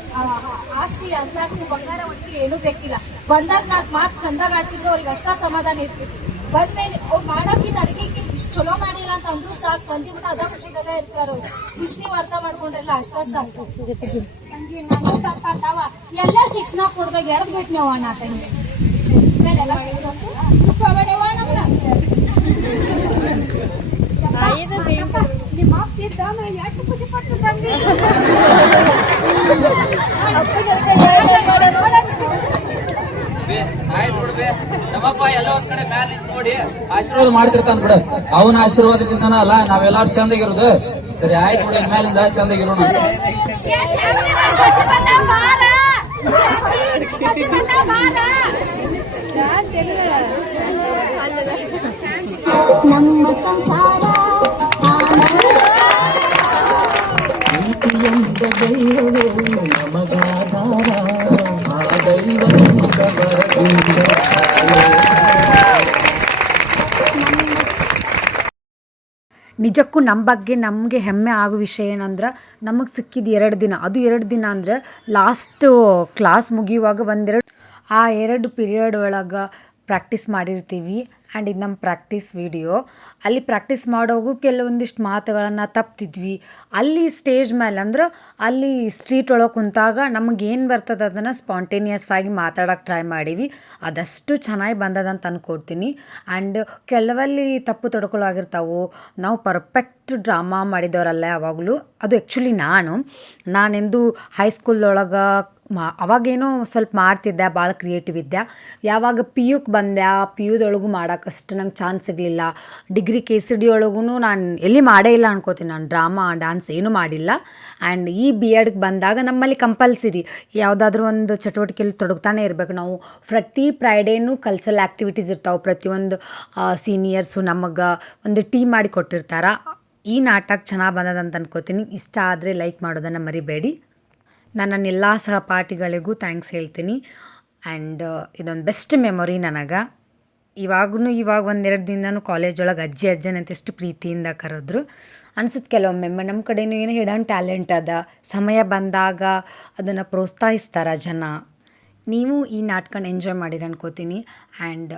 ಆಸ್ತಿ ಅಂತಾಸ್ತಿ ಬಂಗಾರ ಒಟ್ಟಿಗೆ ಏನೂ ಬೇಕಿಲ್ಲ. ಬಂದಾಗ 4 ಮಾತು ಚಂದಾಗ ಆಡ್ಸಿದ್ರು ಅವ್ರಿಗೆ ಅಷ್ಟ ಸಮಾಧಾನ ಇರ್ತಿತ್ತು. ಬಂದ್ಮೇಲೆ ಅವ್ರು ಮಾಡೋಕ್ಕಿಂತ ಅಡಿಗೆಗೆ ಇಷ್ಟು ಚಲೋ ಮಾಡಿಲ್ಲ ಅಂತ ಅಂದ್ರೂ ಸಾಕು, ಸಂಜೆ ಮಟ್ಟ ಅದ ಖುಷಿದಾಗ ಇರ್ತಾರ ಅವ್ರು. ಖುಷಿ ನೀವು ಅರ್ಥ ಮಾಡ್ಕೊಂಡ್ರಲ್ಲ ಅಷ್ಟ ಸಾಕು. ನನ್ನ ತಪ್ಪಾತಾವ ಎಲ್ಲ ಶಿಕ್ಷಣ ಕೊಡ್ದಾಗ ಎಳ್ದ್ ಬಿಟ್ಟು ನೀವು ಅಣ್ಣ ತಂಗಿ ಎಲ್ಲ ನಿಮ್ಮ ಅಪ್ಪ ಇದ್ದ ಅಂದ್ರೆ ಎಷ್ಟು ಖುಷಿ ಪಟ್ಟು ತಂದಿ. ಆಯ್ತು ಬಿಡ್ಬೇ, ನಮ್ಮಪ್ಪ ಎಲ್ಲ ಒಂದ್ ಕಡೆ ಮ್ಯಾಲ ನಿಂತ್ ನೋಡಿ ಆಶೀರ್ವಾದ ಮಾಡ್ತಿರ್ತಾನ ಬಿಡ. ಅವನ ಆಶೀರ್ವಾದದಿಂದನ ಅಲ್ಲ ನಾವೆಲ್ಲಾರು ಚಂದಾಗಿರೋದು. ಸರಿ ಆಯ್ತು ಬಿಡ, ಮೇಲಿಂದ ಚಂದಾಗಿರೋಣ. ನಮ್ಮ ಸಂಸಾರ ದೈವವೇ ನಮಗಾಧಾರ, ಆ ದೈವದಿಂದ ಬರದಿಂದ ನಿಜಕ್ಕೂ ನಮ್ಮ ಬಗ್ಗೆ ನಮಗೆ ಹೆಮ್ಮೆ ಆಗೋ ವಿಷಯ ಏನಂದ್ರೆ ನಮಗೆ ಸಿಕ್ಕಿದ್ದು 2 ದಿನ. ಅದು 2 ದಿನ ಅಂದರೆ ಲಾಸ್ಟು ಕ್ಲಾಸ್ ಮುಗಿಯುವಾಗ ಆ 2 ಪೀರಿಯಡ್ ಒಳಗೆ ಪ್ರಾಕ್ಟೀಸ್ ಮಾಡಿರ್ತೀವಿ. ಆ್ಯಂಡ್ ಇದು ನಮ್ಮ ಪ್ರಾಕ್ಟೀಸ್ ವಿಡಿಯೋ. ಅಲ್ಲಿ ಪ್ರಾಕ್ಟೀಸ್ ಮಾಡೋಗೂ ಕೆಲವೊಂದಿಷ್ಟು ಮಾತುಗಳನ್ನು ತಪ್ತಿದ್ವಿ. ಅಲ್ಲಿ ಸ್ಟೇಜ್ ಮೇಲೆ ಅಂದ್ರೆ ಅಲ್ಲಿ ಸ್ಟ್ರೀಟ್ ಒಳಗೆ ಕುಂತಾಗ ನಮಗೇನು ಬರ್ತದೆ ಅದನ್ನು ಸ್ಪಾಂಟೇನಿಯಸ್ ಆಗಿ ಮಾತಾಡೋಕ್ಕೆ ಟ್ರೈ ಮಾಡೀವಿ. ಅದಷ್ಟು ಚೆನ್ನಾಗಿ ಬಂದದಂತ ಅಂದ್ಕೊಡ್ತೀನಿ. ಆ್ಯಂಡ್ ಕೆಲವಲ್ಲಿ ತಪ್ಪು ತೊಡ್ಕೊಳ್ಳಾಗಿರ್ತಾವೆ. ನಾವು ಪರ್ಫೆಕ್ಟ್ ಡ್ರಾಮಾ ಮಾಡಿದವರಲ್ಲ ಯಾವಾಗಲೂ. ಅದು ಆ್ಯಕ್ಚುಲಿ ನಾನೆಂದು ಹೈಸ್ಕೂಲ್ದೊಳಗೆ ಅವಾಗೇನೋ ಸ್ವಲ್ಪ ಮಾಡ್ತಿದ್ದೆ, ಭಾಳ ಕ್ರಿಯೇಟಿವ್ ಇದ್ದೆ. ಯಾವಾಗ ಪಿ ಯುಗೆ ಬಂದೆ, ಪಿ ಯುದೊಳಗೂ ಮಾಡೋಕ್ಕಷ್ಟು ನಂಗೆ ಚಾನ್ಸ್ ಸಿಗಲಿಲ್ಲ. ಡಿಗ್ರಿ KCD ಒಳಗೂ ನಾನು ಎಲ್ಲಿ ಮಾಡೇ ಇಲ್ಲ ಅನ್ಕೋತೀನಿ. ನಾನು ಡ್ರಾಮಾ ಡ್ಯಾನ್ಸ್ ಏನೂ ಮಾಡಿಲ್ಲ. ಆ್ಯಂಡ್ ಈ BEdಗೆ ಬಂದಾಗ ನಮ್ಮಲ್ಲಿ ಕಂಪಲ್ಸರಿ ಯಾವುದಾದ್ರೂ ಒಂದು ಚಟುವಟಿಕೆಯಲ್ಲಿ ತೊಡಗ್ತಾನೆ ಇರಬೇಕು ನಾವು. ಪ್ರತಿ ಫ್ರೈಡೇನೂ ಕಲ್ಚರಲ್ ಆ್ಯಕ್ಟಿವಿಟೀಸ್ ಇರ್ತಾವೆ. ಪ್ರತಿಯೊಂದು ಸೀನಿಯರ್ಸು ನಮಗೆ ಒಂದು ಟೀಮ್ ಮಾಡಿ ಕೊಟ್ಟಿರ್ತಾರೆ. ಈ ನಾಟಕ ಚೆನ್ನಾಗಿ ಬಂದದಂತ ಅನ್ಕೋತೀನಿ. ಇಷ್ಟ ಆದರೆ ಲೈಕ್ ಮಾಡೋದನ್ನು ಮರಿಬೇಡಿ. ನಾನು ನನ್ನ ಎಲ್ಲ ಸಹಪಾಠಿಗಳಿಗೂ ಥ್ಯಾಂಕ್ಸ್ ಹೇಳ್ತೀನಿ. ಆ್ಯಂಡ್ ಇದೊಂದು ಬೆಸ್ಟ್ ಮೆಮೊರಿ ನನಗೆ. ಇವಾಗ 1-2 ದಿನನೂ ಕಾಲೇಜ್ ಒಳಗೆ ಅಜ್ಜನಂತ ಎಷ್ಟು ಪ್ರೀತಿಯಿಂದ ಕರೆದ್ರು ಅನ್ಸುತ್ತೆ. ಕೆಲವೊಮ್ಮೆ ನಮ್ಮ ಕಡೆಯೂ ಏನೋ ಹಿಡನ್ ಟ್ಯಾಲೆಂಟ್ ಅದ, ಸಮಯ ಬಂದಾಗ ಅದನ್ನು ಪ್ರೋತ್ಸಾಹಿಸ್ತಾರೆ ಜನ. ನೀವು ಈ ನಾಟಕನ ಎಂಜಾಯ್ ಮಾಡಿರಿ ಅನ್ಕೋತೀನಿ. ಆ್ಯಂಡ್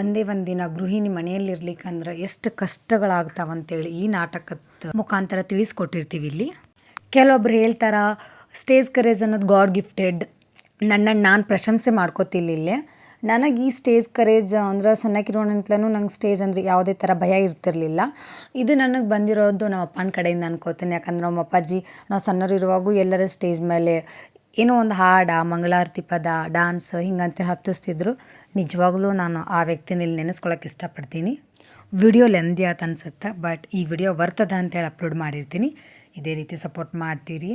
ಒಂದೇ ದಿನ ಗೃಹಿಣಿ ಮನೆಯಲ್ಲಿರ್ಲಿಕ್ಕಂದ್ರೆ ಎಷ್ಟು ಕಷ್ಟಗಳಾಗ್ತಾವಂತೇಳಿ ಈ ನಾಟಕದ ಮುಖಾಂತರ ತಿಳಿಸ್ಕೊಟ್ಟಿರ್ತೀವಿ ಇಲ್ಲಿ. ಕೆಲವೊಬ್ರು ಹೇಳ್ತಾರೆ ಸ್ಟೇಜ್ ಕರೇಜ್ ಅನ್ನೋದು ಗಾಡ್ ಗಿಫ್ಟೆಡ್. ನನ್ನನ್ನು ನಾನು ಪ್ರಶಂಸೆ ಮಾಡ್ಕೋತಿಲ್ಲ ಇಲ್ಲೇ. ನನಗೆ ಈ ಸ್ಟೇಜ್ ಕರೇಜ್ ಅಂದ್ರೆ ಸಣ್ಣಕ್ಕಿರೋಣಂತಲೂ ನಂಗೆ ಸ್ಟೇಜ್ ಅಂದರೆ ಯಾವುದೇ ಥರ ಭಯ ಇರ್ತಿರಲಿಲ್ಲ. ಇದು ನನಗೆ ಬಂದಿರೋದು ನಮ್ಮ ಅಪ್ಪನ ಕಡೆಯಿಂದ ಅನ್ಕೋತೀನಿ. ಯಾಕಂದ್ರೆ ನಮ್ಮ ಅಪ್ಪಾಜಿ ನಾವು ಸಣ್ಣರಿರುವಾಗೂ ಎಲ್ಲರ ಸ್ಟೇಜ್ ಮೇಲೆ ಏನೋ ಒಂದು ಹಾಡು, ಮಂಗಳಾರತಿ ಪದ, ಡ್ಯಾನ್ಸ್ ಹಿಂಗಂತ ಹತ್ತಿಸ್ತಿದ್ರು. ನಿಜವಾಗ್ಲೂ ನಾನು ಆ ವ್ಯಕ್ತಿನ ಇಲ್ಲಿ ನೆನೆಸ್ಕೊಳಕ್ಕೆ ಇಷ್ಟಪಡ್ತೀನಿ. ವಿಡಿಯೋ ಲೆಂದಿ ಆತ ಅನ್ಸುತ್ತೆ, ಬಟ್ ಈ ವಿಡಿಯೋ ವರ್ತದ ಅಂತೇಳಿ ಅಪ್ಲೋಡ್ ಮಾಡಿರ್ತೀನಿ. ಇದೇ ರೀತಿ ಸಪೋರ್ಟ್ ಮಾಡ್ತೀರಿ.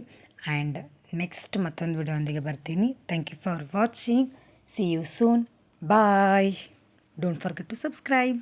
ಆ್ಯಂಡ್ ನೆಕ್ಸ್ಟ್ ಮತ್ತೊಂದು ವಿಡಿಯೋ ಬರ್ತೀನಿ. Thank you for watching. See you soon. Bye. Don't forget to subscribe.